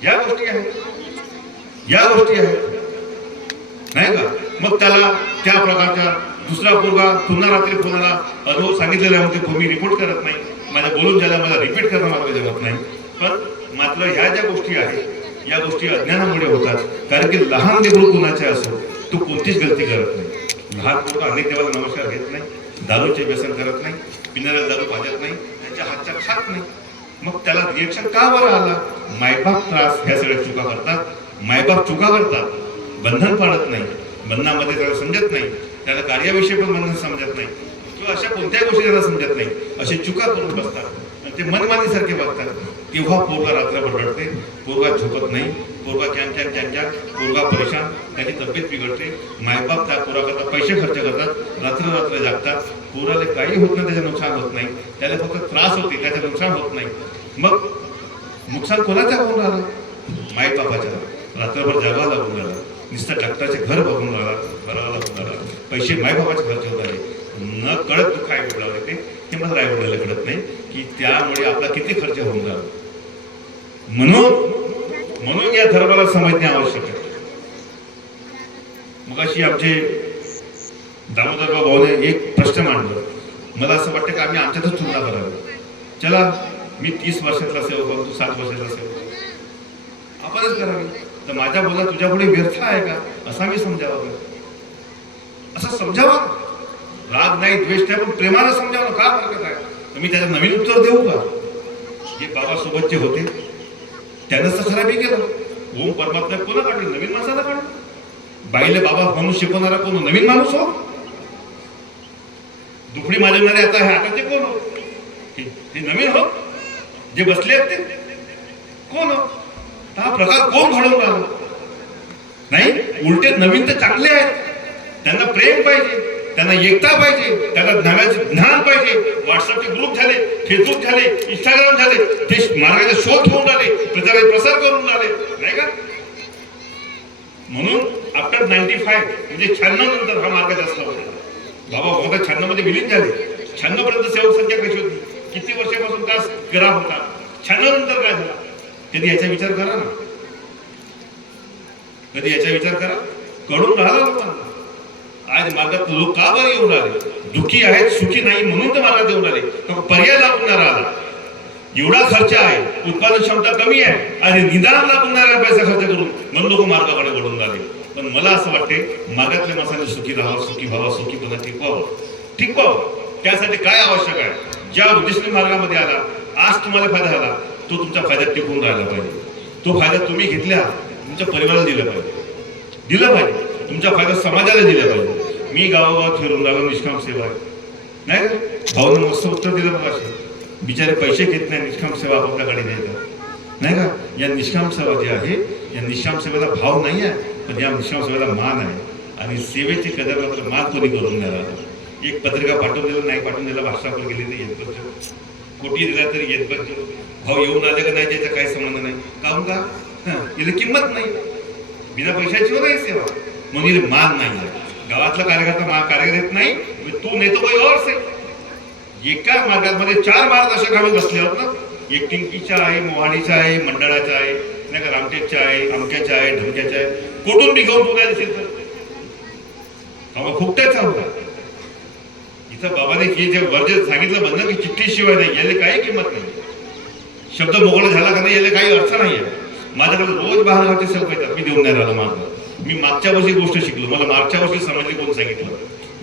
या गोष्टी आहेत नाही का. मग त्याला त्या प्रकारच्या दुसरा पोरगा पुन्हा रात्री कोणाला अनुभव सांगितलेला होते, मी रिपोर्ट करत नाही, माझ्या बोलून ज्याला मला रिपीट करणं मला जमत नाही. पण मात्र ह्या ज्या गोष्टी आहेत या गोष्टी अज्ञानामुळे होतात. कारण की लहान लेकरू कुणाचे असो तो कोणतीच गलती करत नाही. लहान पोरगा अनेक देवाला नमस्कार घेत नाही, दारूचे व्यसन करत नाही, पिणाऱ्या दारू पाजत नाही, त्यांच्या हातच्या खात नाही. मग त्याला रिएक्शन का बरं आला? मायबाप त्रास ह्या सगळ्या चुका करतात. मायबाप चुका करतात, बंधन पाडत नाही, बंधनामध्ये त्याला समजत नाही, त्याला कार्याविषयी पण बंधन समजत नाही किंवा अशा कोणत्याही गोष्टी त्याला समजत नाही, असे चुका करून बसतात आणि ते मनमानीसारखे बघतात. तेव्हा पोरगा रात्रभर रडते, पोरगा झोपत नाही, पोरगा कॅन पोरगा परेशान, त्याची तब्येत बिघडते. मायबाप त्या पोराकरता पैसे खर्च करतात, रात्र जागतात, पोराला काही होत नाही, त्याचं नुकसान होत नाही, त्याला फक्त त्रास होते, त्याचं नुकसान होत नाही. मग नुकसान कोणाचा होऊन राहिलं? मायबापाच्या. रात्रभर जागा लागून राहिला, नुसतं डॉक्टरचे घर बघून भरावं लागून राहिला, पैसे मायबापाचे खर्च होत आहे. न कळत दुःख आई वडिलावर येते, हे मला आई वडिलाला कळत नाही की त्यामुळे आपला किती खर्च होऊन राहिला. म्हणून या धर्माला समजणे आवश्यक आहे. मग अशी आमचे दामोदर भाऊने एक प्रश्न मांडला. मला असं वाटतं की आम्ही आमच्यातच तुलना करावी. चला, मी 30 वर्षातला सेवक, तू 7 वर्षाचा सेवक, आपणच करावी. तर माझ्या बोला तुझ्या पुढे व्यर्थ आहे का असा मी समजावं, असं समजावा. राग नाही, द्वेष नाही, पण प्रेमानं समजावं. का हरकत आहे? तर मी त्याला नवीन उत्तर देऊ का? जे बाबासोबत जे होते त्यानंच तर खराबी केलं. ओम परमात्मा कोणा काढलं? नवीन माणसाला काढलं. बाईले बाबा म्हणून शिकवणारा कोण? नवीन माणूस हो. दुखडी माजवणारे आता हे आताचे कोण हो? हे नवीन हो. जे बसले आहेत ते कोण हो? हा प्रकार कोण घडवून राहिला? नाही, उलटे नवीन तर चांगले आहेत. त्यांना प्रेम पाहिजे, त्यांना एकता पाहिजे, त्यांना ज्ञानाचे ज्ञान पाहिजे. व्हॉट्सअपचे ग्रुप झाले, फेसबुक झाले, इंस्टाग्राम झाले, ते मार्गाचे शोध होऊन राहिले, प्रसार करून राहिले, नाही का. म्हणून आफ्टर 95 म्हणजे 96 नंतर हा मार्ग जास्त होता. बाबा होता 96 मध्ये विलीन झाले. 96 पर्यंत सेवक संख्या कशी होती? किती वर्षापासून का ग्राफ होता? 96 नंतर काय झाला? कधी याचा विचार करा ना, कधी याचा विचार करा. कळून राहिला लोकांना. आज मार्गात लोक का बरं येऊन राहिले? दुःखी आहेत, सुखी नाही म्हणून तर मार्गात येऊन राहिले. पर्याय लागून राहिला. एवढा खर्च आहे, उत्पादन क्षमता कमी आहे आणि निदान लागून पैसा खर्च करून म्हणून लोक मार्गाकडे वळून राहिले. पण मला असं वाटते मार्गातल्या माणसाने सुखी राहावं, सुखी व्हावं, सुखीपणा टिकवावं. त्यासाठी काय आवश्यक आहे? ज्या उद्देशाने मार्गामध्ये आला, आज तुम्हाला फायदा झाला, तो तुमच्या फायद्यात टिकून राहिला पाहिजे. तो फायदा तुम्ही घेतल्या, तुमच्या परिवाराला दिला पाहिजे. तुमचा फायदा समाजाला दिला पाहिजे. मी गावोगाव फिरून राहिलो, निष्काम सेवा आहे, नाही का. भाऊनं मस्त उत्तर दिलं बघा. बिचारे पैसे घेत नाही, निष्काम सेवा आपल्याकडे देतात, नाही का. या निष्काम सेवा जी आहे, या निष्काम सेवेला भाव नाही आहे, पण या निष्काम सेवेला मान आहे. आणि सेवेची कदर मात्र मान कोणी करून द्यायला. एक पत्रिका पाठवून दिलं, नाही पाठवून दिलं, व्हॉट्सअपवर गेली तर येत बघतो, कोटी दिला तरी येत बघतो. भाऊ येऊन आले का नाही त्याचा काही संबंध नाही. काहून का? याला किंमत नाही, बिना पैशाची नाही सेवा, म्हणून मान नाही आहे. गावातला कार्यकर्ता कार्यकर्ता नाही, तू नाही तो कोई और से. एका मार्गामध्ये 4 मार्गदर्शक आम्ही बसले आहोत ना. एक टिंकीचा आहे, मोहाडीचा आहे, मंडळाचा आहे, नाही का, रामटेकचा आहे, अमक्याचा आहे, ढमक्याचा आहे. कुठून बिघवून तुला दिसेल तर फुकट्याचा होता. इथं बाबाने हे जे वर्ज सांगितलं बंधन की चिठ्ठी शिवाय नाही, याला काही किंमत नाही. शब्द मोकळा झाला का नाही याला काही अर्थ नाही आहे. माझ्याकडे रोज बाहेरगावचे सेवक येतात, मी देऊन नाही राहिलो माझं. मी मागच्या वर्षी गोष्ट शिकलो, मला मागच्या वर्षी समजली. कोण सांगितलं?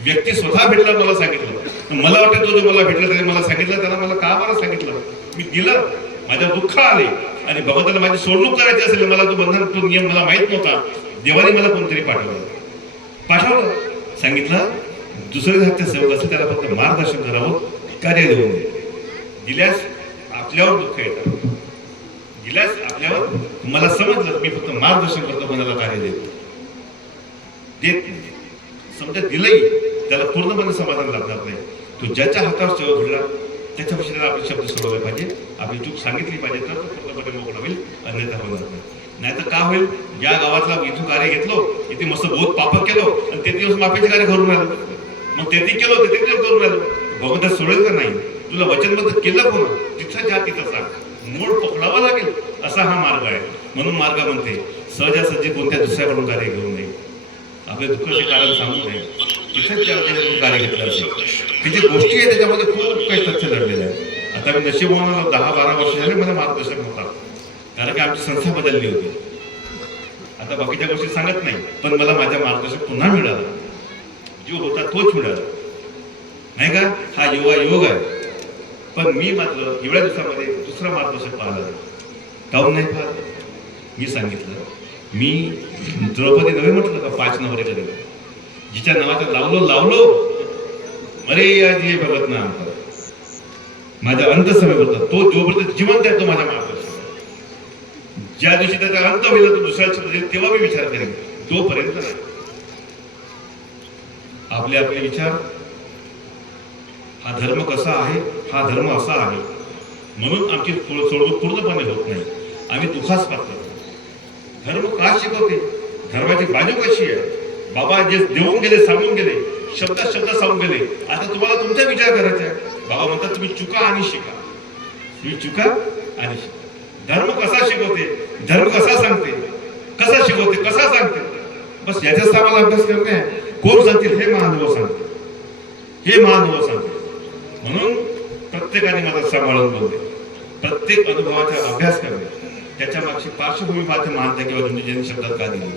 व्यक्ती स्वतः भेटला, मला सांगितलं. मला वाटतं तो जो मला भेटला त्याने मला सांगितलं, त्याला मला का बरं सांगितलं? मी दिलं, माझ्या दुःख आले आणि भगवंताला माझी सोडणूक करायची असेल, मला तो बंधन, तो नियम मला माहित नव्हता. देवाने मला कोणतरी पाठवलं, सांगितलं. दुसरे हातच्या सेवक असेल त्याला फक्त मार्गदर्शन करावं, कार्य देऊन दिल्यास आपल्यावर दुःख येतं. दिल्यास आपल्यावर मला समजलं मी फक्त मार्गदर्शन करतो, कोणाला कार्य देत नाही. समजा दिलंही त्याला पूर्णपणे समाधान लागणार नाही. तो ज्याच्या हातावर सेवा घडला त्याच्याविषयी आपले शब्द सोडवले पाहिजे, आपली चूक सांगितली पाहिजे, तर पूर्णपणे मोकळा होईल, अन्यथा होणार नाही. नाहीतर का होईल? या गावातला इथून कार्य घेतलो, इथे मस्त बहुत पापक केलो आणि ते दिवस माफीचे कार्य करून राहिलो, मग ते केलो ते करून राहिलो. भगवंत सोडेल का नाही? तुला वचनबद्ध केलं कोण? तिथं जा तिथं सांग, मूळ पकडावा लागेल असा हा मार्ग आहे. म्हणून मार्ग म्हणते सहजासहजी कोणत्या दुसऱ्याकडून कार्य घेऊ नये, आपले दुःखाचे कारण सांगू नये, तिथेच त्याच्याकडून कार्य घेतलं असेल. ती जी गोष्टी आहे त्याच्यामध्ये खूप काही तथ्य दडलेलं आहे. आता मी नशिबवान 10-12 वर्ष झाले मला मार्गदर्शक होता, कारण की आमची संस्था बदलली होती. आता बाकीच्या गोष्टी सांगत नाही, पण मला माझ्या मार्गदर्शक पुन्हा मिळाला, जो होता तोच मिळाला नाही का. हा योग आहे. पण मी मात्र एवढ्या दिवसामध्ये दुसरा मार्गदर्शक पाहिला. काहून नाही पाहिला? मी सांगितलं, मी द्रौपदी नव्हे म्हटलं का 5 नवरे कधी, जिच्या नावाचं लावलो अरे याजी बघत ना माझ्या अंत समय होता तो जोपर्यंत जिवंत आहे तो माझ्या मार्गदर्शक. ज्या दिवशी त्याचा अंत होईल तो दुसऱ्या देईल तेव्हा मी विचार करेन, तोपर्यंत नाही. आपले विचार, हा धर्म कसा आहे, हा धर्म असा आहे म्हणून आमची सोडवणूक पूर्णपणे होत नाही. आम्ही दुखास पाहतो. धर्म का शिकवते, धर्माची बाजू कशी आहे. बाबा जे देऊन गेले, सांगून गेले, शब्द सांगून गेले. आता तुम्हाला तुमचा विचार करायचा आहे. बाबा म्हणतात तुम्ही चुका आणि शिका, तुम्ही चुका आणि शिका. धर्म कसा शिकवते, धर्म कसा सांगते, कसा शिकवते, कसा सांगते, बस याच्याच आम्हाला अभ्यास करणे. कोण सांगतील? हे महानुभव सांगते, हे महानुभव सांगते. म्हणून प्रत्येकाने मला सांभाळून बोलते, प्रत्येक अनुभवाचा अभ्यास करणे, त्याच्या मागची पार्श्वभूमी पाहते मानता किंवा तुमच्या जन्म शब्दात का दिली.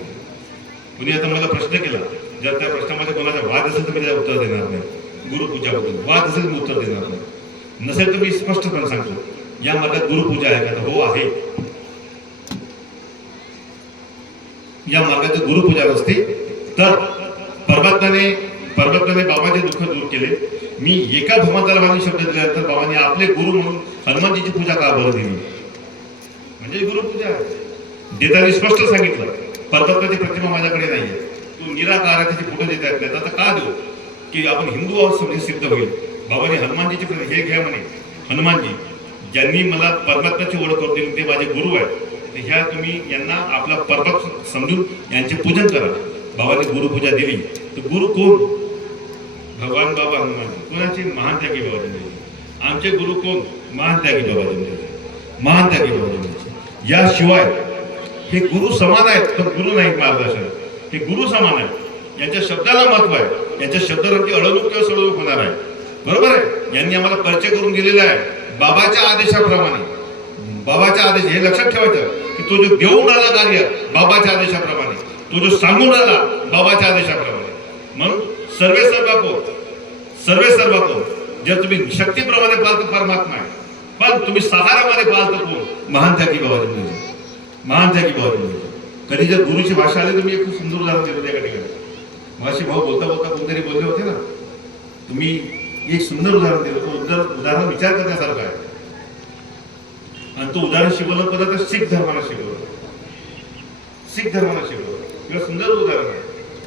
कुणी आता मला प्रश्न केला, जर त्या प्रश्नामध्ये कोणाचा वाद असेल तर मी त्याला उत्तर देणार नाही. गुरुपूजाबद्दल वाद असेल मी उत्तर देणार नाही. नसेल तर मी स्पष्टपणे सांगतो, या मार्गात गुरुपूजा आहे का? हो आहे. या मार्गात गुरुपूजा नसते तर परमात्म्याने बाबाचे दुःख दूर केले. मी एका भगवंताला माझे शब्द दिल्यानंतर बाबांनी आपले गुरु म्हणून हनुमानजीची पूजा का बरं दिली? म्हणजे गुरुपूजा देताना स्पष्ट सांगितलं, परमात्म्याची प्रतिमा माझ्याकडे नाहीये, तू निराकार आहे, त्याची फोटो देता येत नाही. आता का देऊ की आपण हिंदू आहोत समजे सिद्ध होईल. बाबांनी हनुमानजीची हे घ्या म्हणे, हनुमानजी ज्यांनी मला परमात्म्याची ओळख करून दिली ते माझे गुरु आहेत. ह्या तुम्ही यांना आपला परमात्मा समजून यांचे पूजन करा. बाबांनी गुरुपूजा दिली. तर गुरु कोण? भगवान बाबा हनुमानजी. कोणाचे? महान त्यागी बाबाजी. आमचे गुरु कोण? महान त्यागी बाबाजी, महान त्यागी बाबाजी. याशिवाय हे गुरु समान आहेत, पण गुरु नाहीत मार्गदर्शक. हे गुरु समान आहेत, यांच्या शब्दाला महत्व आहे, यांच्या शब्दावरती अडवणूक किंवा सोडवणूक होणार आहे. बरोबर आहे. यांनी आम्हाला परिचय करून दिलेला आहे बाबाच्या आदेशाप्रमाणे. बाबाच्या आदेश हे लक्षात ठेवायचं की तो जो देऊन आला कार्य बाबाच्या आदेशाप्रमाणे, तो जो सांगून आला बाबाच्या आदेशाप्रमाणे. म्हणून सर्वे सर्वा को जर तुम्ही शक्तीप्रमाणे पाल तर परमात्मा आहे, पण तुम्ही सहारामध्ये पाल तर कोण? महान त्यागी बाबाजी, महान त्यागी बाबाजी. कधी जर गुरुची भाषा आली तर मी एक खूप सुंदर उदाहरण दिलं त्या ठिकाणी. माझे भाऊ बोलता कोणतरी बोलले होते ना, तुम्ही एक सुंदर उदाहरण दिलं. तो उदाहरण विचार करण्यासारखं आहे. आणि तो उदाहरण शिकवलं परत शीख धर्माला शिकवलं, शीख धर्माला शिकवलं. किंवा सुंदर उदाहरण आहे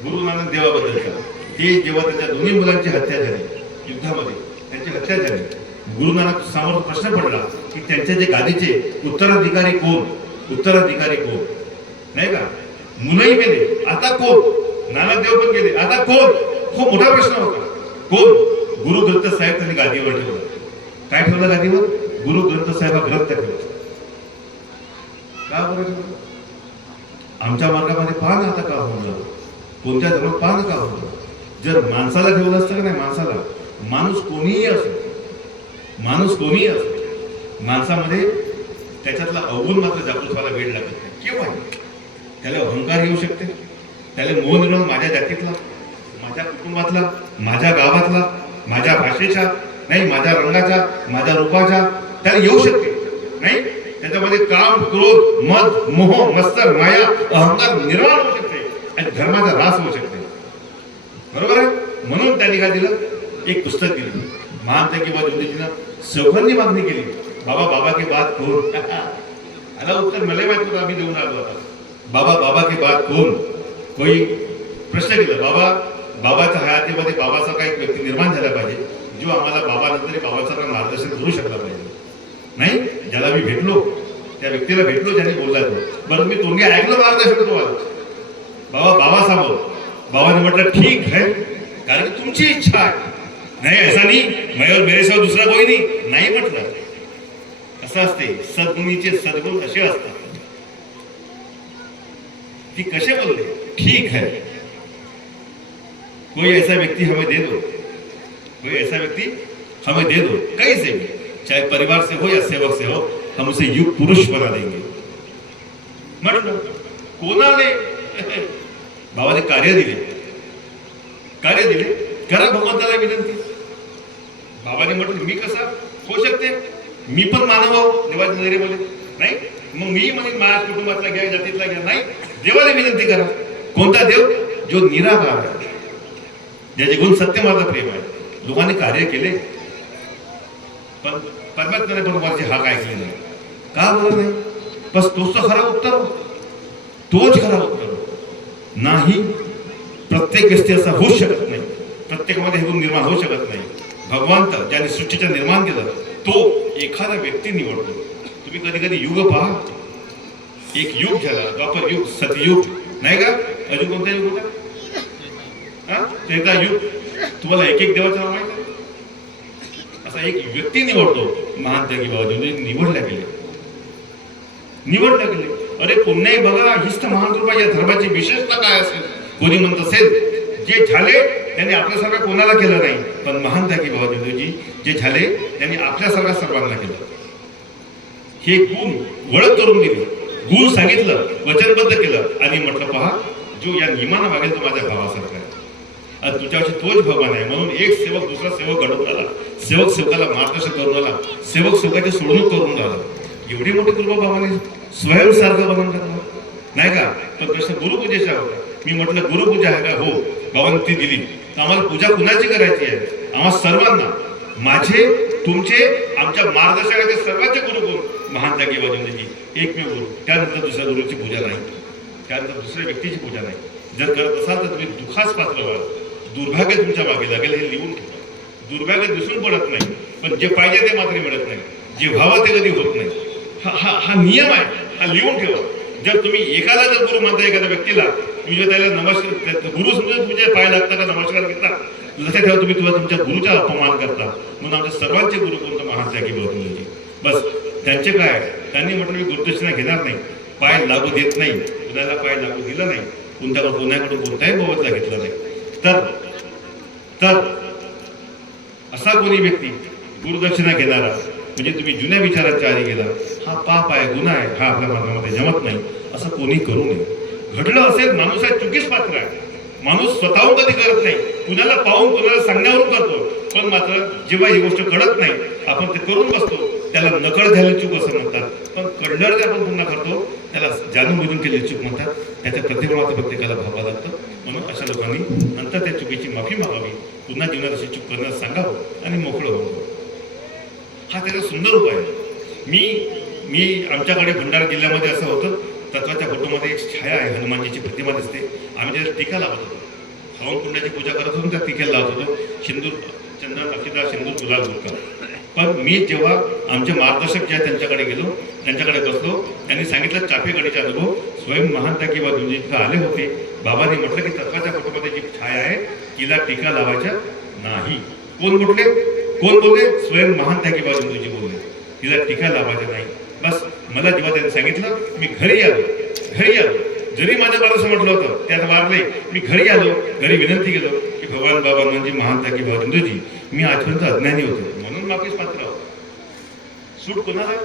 गुरु नानक देवाबद्दलचं. ते जेव्हा त्याच्या दोन्ही मुलांची हत्या झाली युद्धामध्ये, त्यांची हत्या झाली, गुरु नानक समोर प्रश्न पडला की त्यांच्या जे गादीचे उत्तराधिकारी कोण? उत्तराधिकारी कोण? नाही का? मुलंही गेले, आता कोण? नानकदेव पण गेले, आता कोण? खूप मोठा प्रश्न होता. कोण? गुरु ग्रंथ साहेब त्यांनी गादीवर ठेवलं. काय ठेवलं गादीवर? गुरु ग्रंथ साहेब हा ग्रंथ ठेवला. का बरं ठेवलं? आमच्या मार्गामध्ये पहा ना आता का होणार, कोणत्या धर्मात पहा ना का होणार. जर माणसाला ठेवलं असतं का नाही, माणसाला, माणूस कोणीही असो, माणूस कोणीही असो, माणसामध्ये त्याच्यातला अवगुण मात्र जागृत व्हायला वेळ लागत नाही. केव्हा? त्याला अहंकार येऊ शकते, त्याला मोह निर्माण माझ्या जातीतला, माझ्या कुटुंबातला, माझ्या गावातला, माझ्या भाषेच्या नाही, माझ्या रंगाच्या, माझ्या रूपाच्या, त्याला येऊ शकते नाही. त्याच्यामध्ये काम, क्रोध, मद, मोह, मत्सर, माया, अहंकार निर्माण होऊ शकते आणि धर्माचा ऱ्हास होऊ शकते. बरोबर आहे. म्हणून त्यांनी काय दिलं? एक पुस्तक दिलं. महान त्यागी बाबाजीनं चौघांनी मागणी केली, बाबा की बात कोण? आला उत्तर मला माहित होतं, आम्ही देऊन आलो होता. बाबा की बात कोण? कोणी प्रश्न केला. बाबाच्या हयातीमध्ये बाबासारखा एक व्यक्ती निर्माण झाला पाहिजे, जो आम्हाला बाबानंतर बाबासारखा मार्गदर्शन करू शकला पाहिजे. नाही, ज्याला मी भेटलो, त्या व्यक्तीला भेटलो ज्याने बोलला तो. बरं, मी तोंडी ऐकलं मार्गदर्शन तुम्हाला, बाबा समोर. बाबाने म्हटलं ठीक आहे, कारण की तुमची इच्छा आहे, नाही ऐसा नाही, मैं और मेरे सिवा दुसरा कोई नाही म्हटलं. असं असते, सद्गुणीचे सद्गुण असे असतात. ती कसे बोलले, ठीक है, कोई ऐसा व्यक्ति हमें दे दो, कोई ऐसा व्यक्ति हमें दे दो, कहीं से भी, चाहे परिवार से हो या सेवक से हो, हम उसे युग पुरुष बना देंगे. म्हटलं कोणाले बाबाने कार्य दिले, करा भगवंताला विनंती. बाबाने म्हटलं मी कसा होऊ शकते, मी पण मानव आहो देवाच्या नजरेमध्ये, नाही मग मी म्हणेन माझ्या कुटुंबातला घ्या, जातीतला घ्या, नाही देवाला विनंती करा. कोणता देव, जो निराकार आहे, ज्याचे गुण सत्य माझा प्रेम आहे. लोकांनी कार्य केले पण परमात्म्याने पण वरचे हा काय केले नाही, का बरं नाही. बस तोच तर खरा उत्तर, तोच खरा उत्तर नाही. प्रत्येक व्यक्ती असा होऊ शकत नाही, प्रत्येकामध्ये हे गुण निर्माण होऊ शकत नाही. भगवंत ज्याने सृष्टीचं निर्माण केलं तो एखादा व्यक्ती निवडतो. तुम्ही कधी कधी युग पहा, एक युग झाला, द्वापर युग, सतयुग, नाही का, अजून कोणता युग होता, त्रेता युग. तुम्हाला एक एक देवाचं नाव माहिती आहे. असा एक व्यक्ती निवडतो, महान त्यागी बाबाजी निवडल्या गेले. अरे पुण्याही बघा, हीच तर महान कृपा. या धर्माची विशेषता काय असेल, कोणी म्हणत असेल जे झाले त्यांनी आपल्यासारखं कोणाला केलं नाही, पण महान त्यागी बाबाजी जे झाले त्यांनी आपल्यासारखं सर्वांना केलं. हे गुण ओळख करून दिली, गुण सांगितलं, वचनबद्ध केलं आणि म्हटलं पहा, जो या नियमानं वागेल तो माझ्या भावासारखा आहे. आणि तुझ्यावरची तोच भगवान आहे. म्हणून एक सेवक दुसरा सेवक घडवून आला, सेवक सेवकाला मार्गदर्शन करून आला, सेवक सेवकाची सोडवणूक करून आला. एवढी मोठी कृपा बाबाने स्वयंसारखं बनवून टाकलं, नाही का. पण प्रश्न गुरुपूजेचा होता. मी म्हटलं गुरुपूजा आहे का, हो बाबांनी ती दिली. तर आम्हाला पूजा कुणाची करायची आहे, आम्हा सर्वांना, माझे तुमचे आमच्या मार्गदर्शकाचे सर्वांचे गुरु कोण, महान त्यागी बाबाजी एकमेव गुरु. त्यानंतर दुसऱ्या गुरुची पूजा नाही, त्यानंतर दुसऱ्या व्यक्तीची पूजा नाही. जर करत असाल तर तुम्ही दुःखास पात्र व्हाल, दुर्भाग्य तुमच्या मागे लागेल. हे लिहून ठेवा. दुर्भाग्य दिसून पडत नाही, पण जे पाहिजे ते मात्र मिळत नाही, जे व्हावं ते कधी होत नाही. हा नियम आहे, हा लिहून ठेवा. जर तुम्ही एकाला जर गुरु मानता, एखाद्या व्यक्तीला तुम्ही त्याला नमस्कार, गुरु समजा तुमच्या पाय लागता का नमस्कार घेता, लक्षात ठेवा तुम्ही तुमच्या गुरुचा अपमान करता. म्हणून आमच्या सर्वांचे गुरु कोणतं, महान त्यागी बाबाजी. बस त्यांचे काय, त्यांनी म्हटलं मी गुरुदक्षिणा घेणार नाही, पाय लागू देत नाही, कुणाला पाय लागू दिला नाही, कोणाकडून कोणताही मोबदला घेतला नाही. तर असा कोणी व्यक्ती गुरुदक्षिणा घेणारा म्हणजे तुम्ही जुन्या विचारांच्या आधी गेला, हा पाप आहे, गुन्हा आहे, हा आपल्या मार्गामध्ये जमत नाही. असं कोणी करू नये. घडलं असेल, माणूस आहे चुकीच पात्र आहे. माणूस स्वतःहून कधी करत नाही, कुणाला पाहून कोणाला सांगण्यावरून करतो. पण मात्र जेव्हा ही गोष्ट कळत नाही, आपण ते करून बसतो, त्याला नकळ झालेली चूक असं म्हणतात. पण कळल्यावर जे आपण पुन्हा करतो त्याला जाणून बुजून केलेली चूक म्हणतात. त्याच्या प्रत्येकाला भागावं लागतं. म्हणून अशा लोकांनी नंतर त्या चुकीची माफी मागावी, पुन्हा जीवनात अशी चूक करण्यास सांगावं आणि मोकळं व्हावं. हा त्याचा सुंदर उपाय आहे. मी आमच्याकडे भंडारा जिल्ह्यामध्ये असं होतं, तत्वाच्या फोटोमध्ये एक छाया आहे, हनुमानजीची प्रतिमा दिसते. आम्ही त्याला टीका लावत होतो, हवन कुंडाची पूजा करत होतो, त्या टीकेला लावत होतो, सिंदूर चंदन अक्षता सिंदूर गुलाब गुलका. पण मी जेव्हा आमचे मार्गदर्शक जे त्यांच्याकडे गेलो, त्यांच्याकडे बसलो, त्यांनी सांगितलं चाफेकडीचा अनुभव. स्वयं महान त्यागी बाबाजी इथं आले होते. बाबांनी म्हटलं की तत्वाच्या फोटोमध्ये जी छाया आहे तिला टीका लावायच्या नाही. कोण बोलले? स्वयं महान त्यागी बाबाजी बोलले, तिला टीका लावायच्या नाही. बस मला जेव्हा त्यांनी सांगितलं, मी घरी आलो. जरी माझ्या बाबांचं म्हटलं होतं त्यात वारले, मी घरी आलो, घरी विनंती केलो की भगवान बाबा म्हणजे महान त्यागी बाबाजी, मी आजपर्यंत अज्ञानी होतो, म्हणून माफीच पात्र आहोत. सूट कोणाला?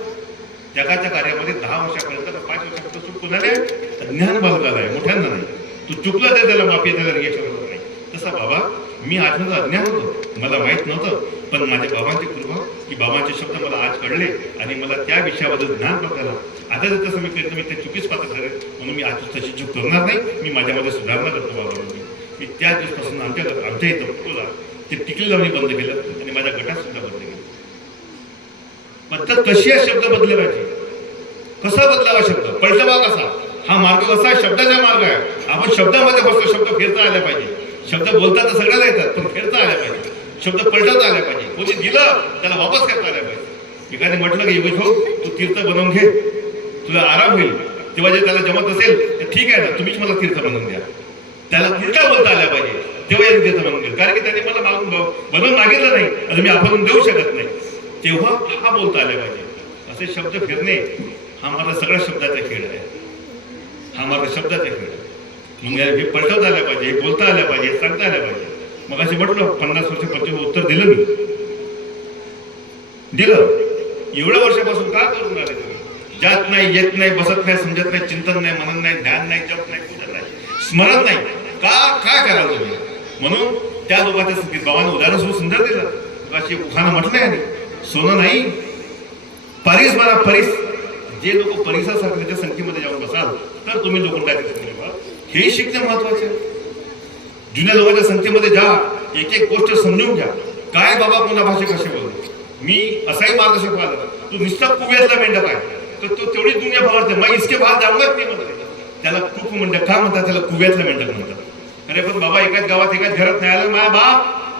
जगाच्या कार्यामध्ये 10 वर्षापर्यंत 5 वर्षापर्यंत सूट कोणाला? अज्ञान बालकाला आहे, मोठ्यांना नाही. तू चुकला तर त्याला माफी त्याला लगेच नाही. तसा बाबा मी आजपर्यंत अज्ञान होतो, मला माहीत नव्हतं. पण माझ्या बाबांची कृपा की बाबांचे शब्द मला आज कळले आणि मला त्या विषयाबद्दल ज्ञान प्राप्त झालं. आता जर तसं मी केलं मी ते चुकीच पात्र झाले, म्हणून मी आज तशी चूक करणार नाही. मी माझ्यामध्ये सुधारणा करतो बाबांनी. मी त्या दिवसापासून आमच्या इथं फुटोला ते टिकली लावणी बंद केलं आणि माझ्या गटात सुद्धा बंद केलं. पद्धत कशी आहे शब्द बदलावायची, कसा बदलावा शब्द, पलटवा कसा, हा मार्ग कसा आहे, शब्दाचा मार्ग आहे. आपण शब्दामध्ये बसतो, शब्द फिरता आल्या पाहिजे. शब्द बोलता तर सगळ्याला येतात, पण फिरता आल्या पाहिजे, शब्द पलटवता आल्या पाहिजे. कोणी दिलं त्याला वापस करता आल्या पाहिजे. एकाने म्हटलं की योगेश भाऊ तू तीर्थ बनवून घे, तुला आराम होईल. तेव्हा जे त्याला जमत असेल तर ठीक आहे ना, तुम्हीच मला तीर्थ बनवून द्या. त्याला उलटा बोलता आल्या पाहिजे. तेव्हा यांनी देतं म्हणून कारण की त्यांनी मला मागून बनवून मागितलं नाही आणि मी आपण देऊ शकत नाही, तेव्हा हा बोलता आला पाहिजे. असे शब्द फिरणे हा माझा सगळ्या शब्दाचा खेळ आहे, हा माझा शब्दाचा खेळ आहे. मग हे पळतावता आल्या पाहिजे, हे बोलता आल्या पाहिजे, हे सांगता आल्या पाहिजे. मग असे म्हटलं 50 वर्ष 25 उत्तर दिलं मी दिलं. एवढ्या वर्षापासून का करून आले तुम्ही? जात नाही, येत नाही, बसत नाही, समजत नाही, चिंतन नाही, मनन नाही, ध्यान नाही, जप नाही, पूजन नाही, स्मरण नाही, काय कराल तुम्ही? म्हणून त्या लोकांच्या स्थितीत बाबांना उदाहरण सुंदर दिलं. अशी उखाणं म्हटलंय आणि सोनं नाही परीस बरा परीस. जे लोक परिसासारख्या संख्येमध्ये जाऊन बसाल तर तुम्ही लोखंडाच्या हे शिकणे महत्वाचे. जुन्या लोकांच्या संख्येमध्ये जा, एक एक गोष्ट समजून घ्या. काय बाबा कोणा भाषे कसे बोलतो. मी असाही मार्गदर्शक पाहिला, तू नुसता कुव्यातला मेंढक आहे तर तो तेवढी दुनिया भावते. मग इसके बाहेर जाऊनच नाही म्हणते त्याला. खूप मेंढक का म्हणतात त्याला? कुव्यातला मेंढक म्हणतात. अरे पण बाबा एकाच गावात एकाच घरात नाही आलं. माझ्या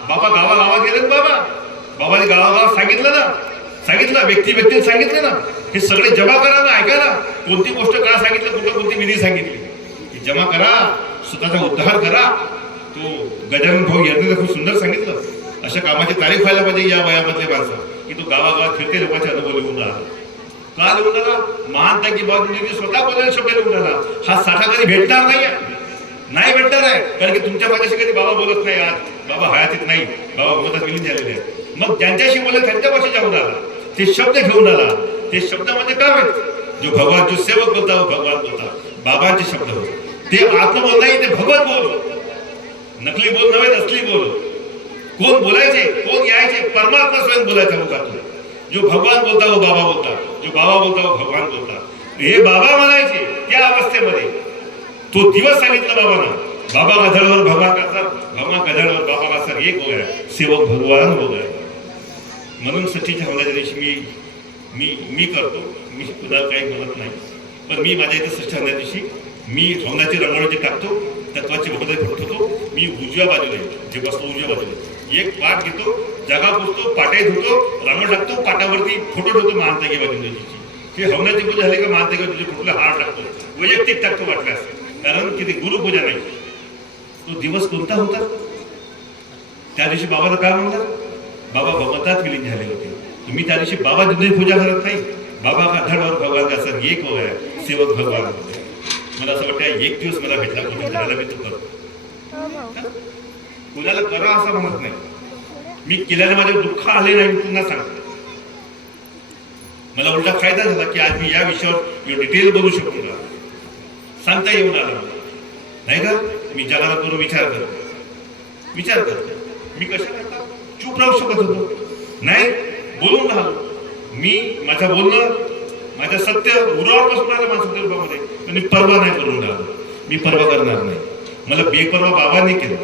बाबा गावागावात गेले बाबा. बाबाने गावागावात सांगितलं ना, सांगितलं व्यक्तीला सांगितलं ना, हे सगळे जमा करा ना, ऐका ना. कोणती गोष्ट का सांगितलं, कुठं कोणती विधी सांगितली, ही जमा करा, स्वतःचा उद्धार करा. तो गजानन भाऊ यांनी खूप सुंदर सांगितलं. अशा कामाची तारीफ व्हायला पाहिजे या वयामधले माणसं की तो गावागावात फिरते, लोकांचे अनुभव लिहून राहिला. का लिहून राहिला? महानता की बात स्वतः बोलायला शब्द लिहून राहिला. हा साठा कधी भेटणार नाही भेटणार आहे. कारण की तुमच्या माझ्याशी कधी बाबा बोलत नाही. आज बाबा हयातीत नाही, बाबा भगवतात विलीन झालेले आहेत. मग ज्यांच्याशी बोलत त्यांच्या भाषेत जाऊन आला, ते शब्द घेऊन आला. ते शब्द म्हणजे काय आहेत? जो भगवान, जो सेवक बोलता भगवान बोलता, बाबांचे शब्द होते. ते आत्मबोल नाही, ते भगवत बोल. नकली बोल नव्हे, असली बोल. कोण बोलायचे, कोण यायचे? परमात्मा स्वयं बोलायचा मुखातून. जो भगवान बोलता वो बाबा बोलता, जो बाबा बोलता वो भगवान बोलता. हे बाबा म्हणायचे त्या अवस्थेमध्ये. तो दिवस सांगितला बाबांना, बाबा गधळवर भगवान का सर, भगवान गधळवर बाबा का सर एक हो गया, सेवक भगवान हो गया. म्हणून सठीच्या हवनाच्या दिवशी मी करतो. मी तुला काही म्हणत नाही, पण मी माझ्या इथे सष्टी हवनाच्या दिवशी मी हवनाची रंगोळी टाकतो, तत्वाची भगवती फटतो. मी उजव्या बाजूला जे बसतो उजव्या बाजूला एक पाठ घेतो, जागा पुसतो, पाटे धुतो, रांगोळ टाकतो, पाटावरती फोटो ठेवतो महानता की बाजूची. हे हवनाची पूजा झाली का महानता की बाजूचे फोटोला हार टाकतो, वैयक्तिक टाकतो वाटल्यास. कारण की ते गुरुपूजा नाही. तो दिवस कोणता होता? त्या दिवशी बाबाला काय म्हणतात? बाबा भगवंतात विलीन झाले होते. तुम्ही त्या दिवशी बाबा तुमची पूजा करत नाही. बाबा का धडवर भगवान का सर एक हो गया, सेवक भगवान होते. मला असं वाटतं एक दिवस मला भेटला, कुठे झाला मी तो करतो. कुणाला करा असं म्हणत नाही. मी केल्याने माझे दुःख आले नाही, मी पुन्हा सांगतो. मला उलटा फायदा झाला की आज मी या विषयावर डिटेल बोलू शकतो, सांगता येऊन आला नाही का. मी जगाला करून विचार करतो. मी कशा करता चूप राहू शकत होतो? नाही, बोलून राहिलो. मी माझं बोलणं, माझं सत्य उरावर बसून राहिलं माझ्या रूपामध्ये. पण मी परवा नाही करून राहिलो. मी परवा करणार नाही. मला बेपरवा बाबांनी केलं,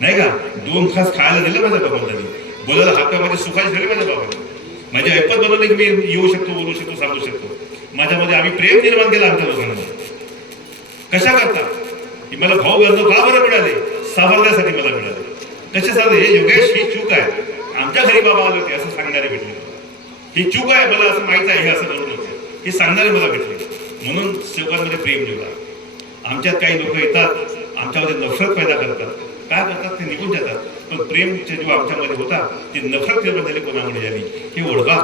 नाही का. 2 खास खायला दिलं माझ्या बाबांनी, बोलायला हात माझे सुखाचे झाले माझ्या बाबांनी. माझी ऐपत बनवली की मी येऊ शकतो, बोलू शकतो, सांगू शकतो. माझ्यामध्ये आम्ही प्रेम निर्माण केलं आमच्या लोकांना. कशा करता की मला भाऊ बंधू का बरं मिळाले? सावरण्यासाठी मला मिळाले. कशासाठी? हे योगेश ही चूक आहे, आमच्या घरी बाबा आले होते असं सांगणारे भेटले. ही चूक आहे, मला असं माहित आहे, हे असं करू नये हे सांगणारे मला भेटले. म्हणून सेवकांमध्ये प्रेम ठेवला. आमच्यात काही लोक येतात, आमच्यामध्ये नफरत पैदा करतात. काय करतात? ते निघून जातात. पण प्रेमचे जो आमच्यामध्ये होता ते नफरत निर्माण झाली कोणामुळे झाली हे ओळखा.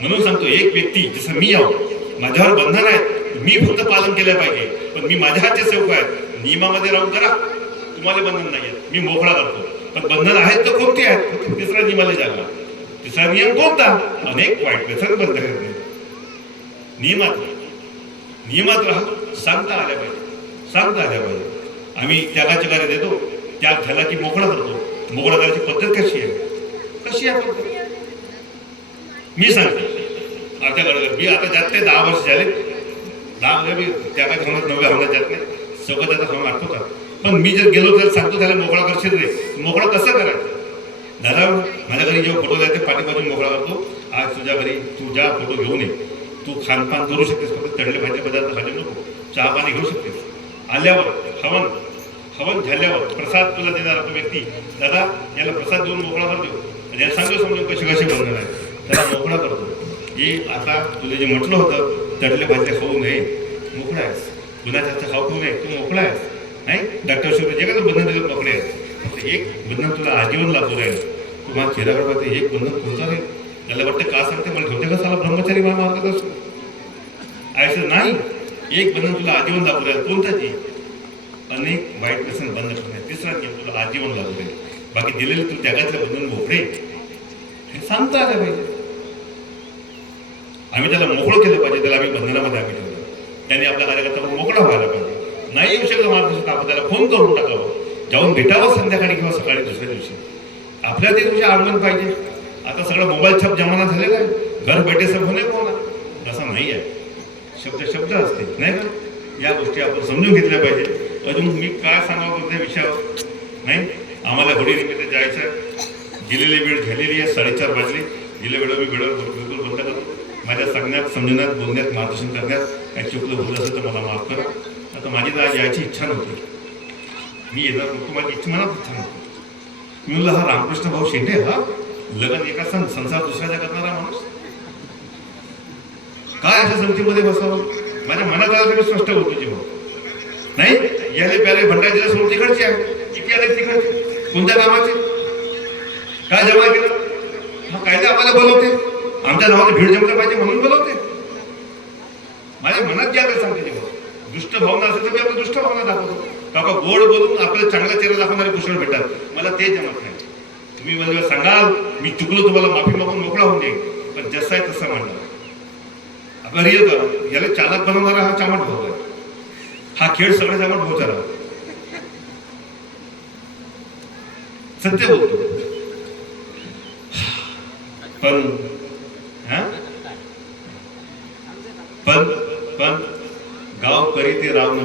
म्हणून सांगतो, एक व्यक्ती जसं मी आहो, माझ्यावर बंधन आहेत, मी फक्त पालन केलं पाहिजे. पण मी माझ्या हातचे सेवक आहे. नियमामध्ये राहून करा, तुम्हाला बंधन नाही आहे, मी मोकळा करतो. पण बंधन आहेत तर कोणते आहेत? तिसरा नियमाला जागा. तिसरा नियम कोणता? अनेक वाईट व्यसन बंद करणे. नियमात राहा. सांगता आल्या पाहिजे. आम्ही त्यागाचे कार्य देतो, त्याग झाला की मोकळा करतो. मोकळा करायची पद्धत कशी आहे? मी सांगतो आमच्याकडे. मी आता जात नाही, 10 वर्ष झाले. 10 मी त्यागाच्या हवनात 9व्या हवनात जात नाही. सगळं हवं आठवतात. पण मी जर गेलो तर सांगतो त्याला मोकळा करशील रे. मोकळा कसं करायचं? दादा माझ्या घरी जेव्हा फोटो जाते पाठीपासून मोकळा करतो. आज तुझ्या घरी तू ज्या फोटो घेऊन ये, तू खानपान करू शकतेस, फक्त तळले भाजी पदार्थ खाली नको, चहा पाणी घेऊ शकतेस. आल्यावर हवन झाल्यावर प्रसाद तुला देणारा तो व्यक्ती, दादा याला प्रसाद देऊन मोकळा करतो. याला सांगतो समजून कसे बनणार आहे, त्याला मोकळा करतो. हे आता तुला जे म्हटलं होतं तळले भाज्या खाऊ नये, मोकळा आहेस. तुला जास्त खाऊ नाही, तू मोकळा आहेस नाही. डॉक्टर शिवाय जगाचं बंधन दिलं मोकळे आहे. एक बंधन तुला आजीवन लागू राहील. तुम्हाला चेहऱ्यावर पाहते एक बंधन कोणतं नाही. त्याला वाटतं का सांगते मला ठेवते का साला ब्रह्मचारी मला मार्ग असतो. असं नाही, एक बंधन तुला आजीवन लागू राहील. कोणतं ते अनेक वाईट व्यसन बंद करणे. तिसरा नियम तुला आजीवन लागू राहील. बाकी दिलेले तू त्यागातलं बंधन मोकळे हे सांगता आलं पाहिजे. आम्ही त्याला मोकळं केलं पाहिजे. त्याला आम्ही बंधनामध्ये आम्ही ठेवलं. त्यांनी आपल्या कार्यकर्त्यावर मोकळा व्हायला पाहिजे. नाही येऊ शकलं मार्गदर्शक आपण त्याला फोन करून टाकावं, जाऊन भेटावं संध्याकाळी किंवा सकाळी दुसऱ्या दिवशी. आपल्या ते दिवशी आगमन पाहिजे. आता सगळं मोबाईल छाप जमाना झालेला आहे. घर बैठे सब होणे कोणा तसं नाही आहे. शब्द शब्द असते नाही का. या गोष्टी आपण समजून घेतल्या पाहिजे. अजून मी काय सांगावं त्या विषयावर नाही. आम्हाला होळीनिमित्त जायचं. दिलेली वेळ झालेली आहे, 4:30 वाजले. दिल्या वेळेवर मी वेळेवर बिलकुल बंद करतो. माझ्या सांगण्यात, समजण्यात, बोलण्यात, मार्गदर्शन करण्यात काही चुकलं बोललं असेल तर मला माफ करा. आता माझी तर आज यायची इच्छा नव्हती. मी येणार नव्हतो, माझी इच्छा मनात इच्छा नव्हती. मी म्हणलं हा रामकृष्ण भाऊ शेंडे हा लग्न एका संसार दुसऱ्याचा करणारा माणूस काय अशा समितीमध्ये बसावं. माझ्या मनात आलं तर मी स्पष्ट होतो जेव्हा नाही. याले प्याले भंडारा जिल्हा सोडून तिकडचे आहे. किती आले तिकडचे कोणत्या नावाचे काय जमा केलं. हा कायदा आम्हाला बोलवते. आमच्या नावाने भीड जमलं पाहिजे म्हणून बोलवते. माझ्या मनात जे आता सांगते जेव्हा दुष्ट भावना असेल तर मी आपल्या दुष्ट भावना दाखवतो. काका गोड बोलून आपल्याला चांगला चेहरा दाखवणारे पुष्कळ भेटतात. मला ते जमत नाही. तुम्ही मला सांगाल मी चुकलो तुम्हाला माफी मागून मोकळा होऊन जाईल. पण जसं आहे तसं म्हणणार आपला रिअल करा. याला चालक बनवणारा हा चामट भाऊ आहे. हा खेळ सगळे चामट भाऊ झाला. सत्य बोलतो. पण पण गाव करी ते राव न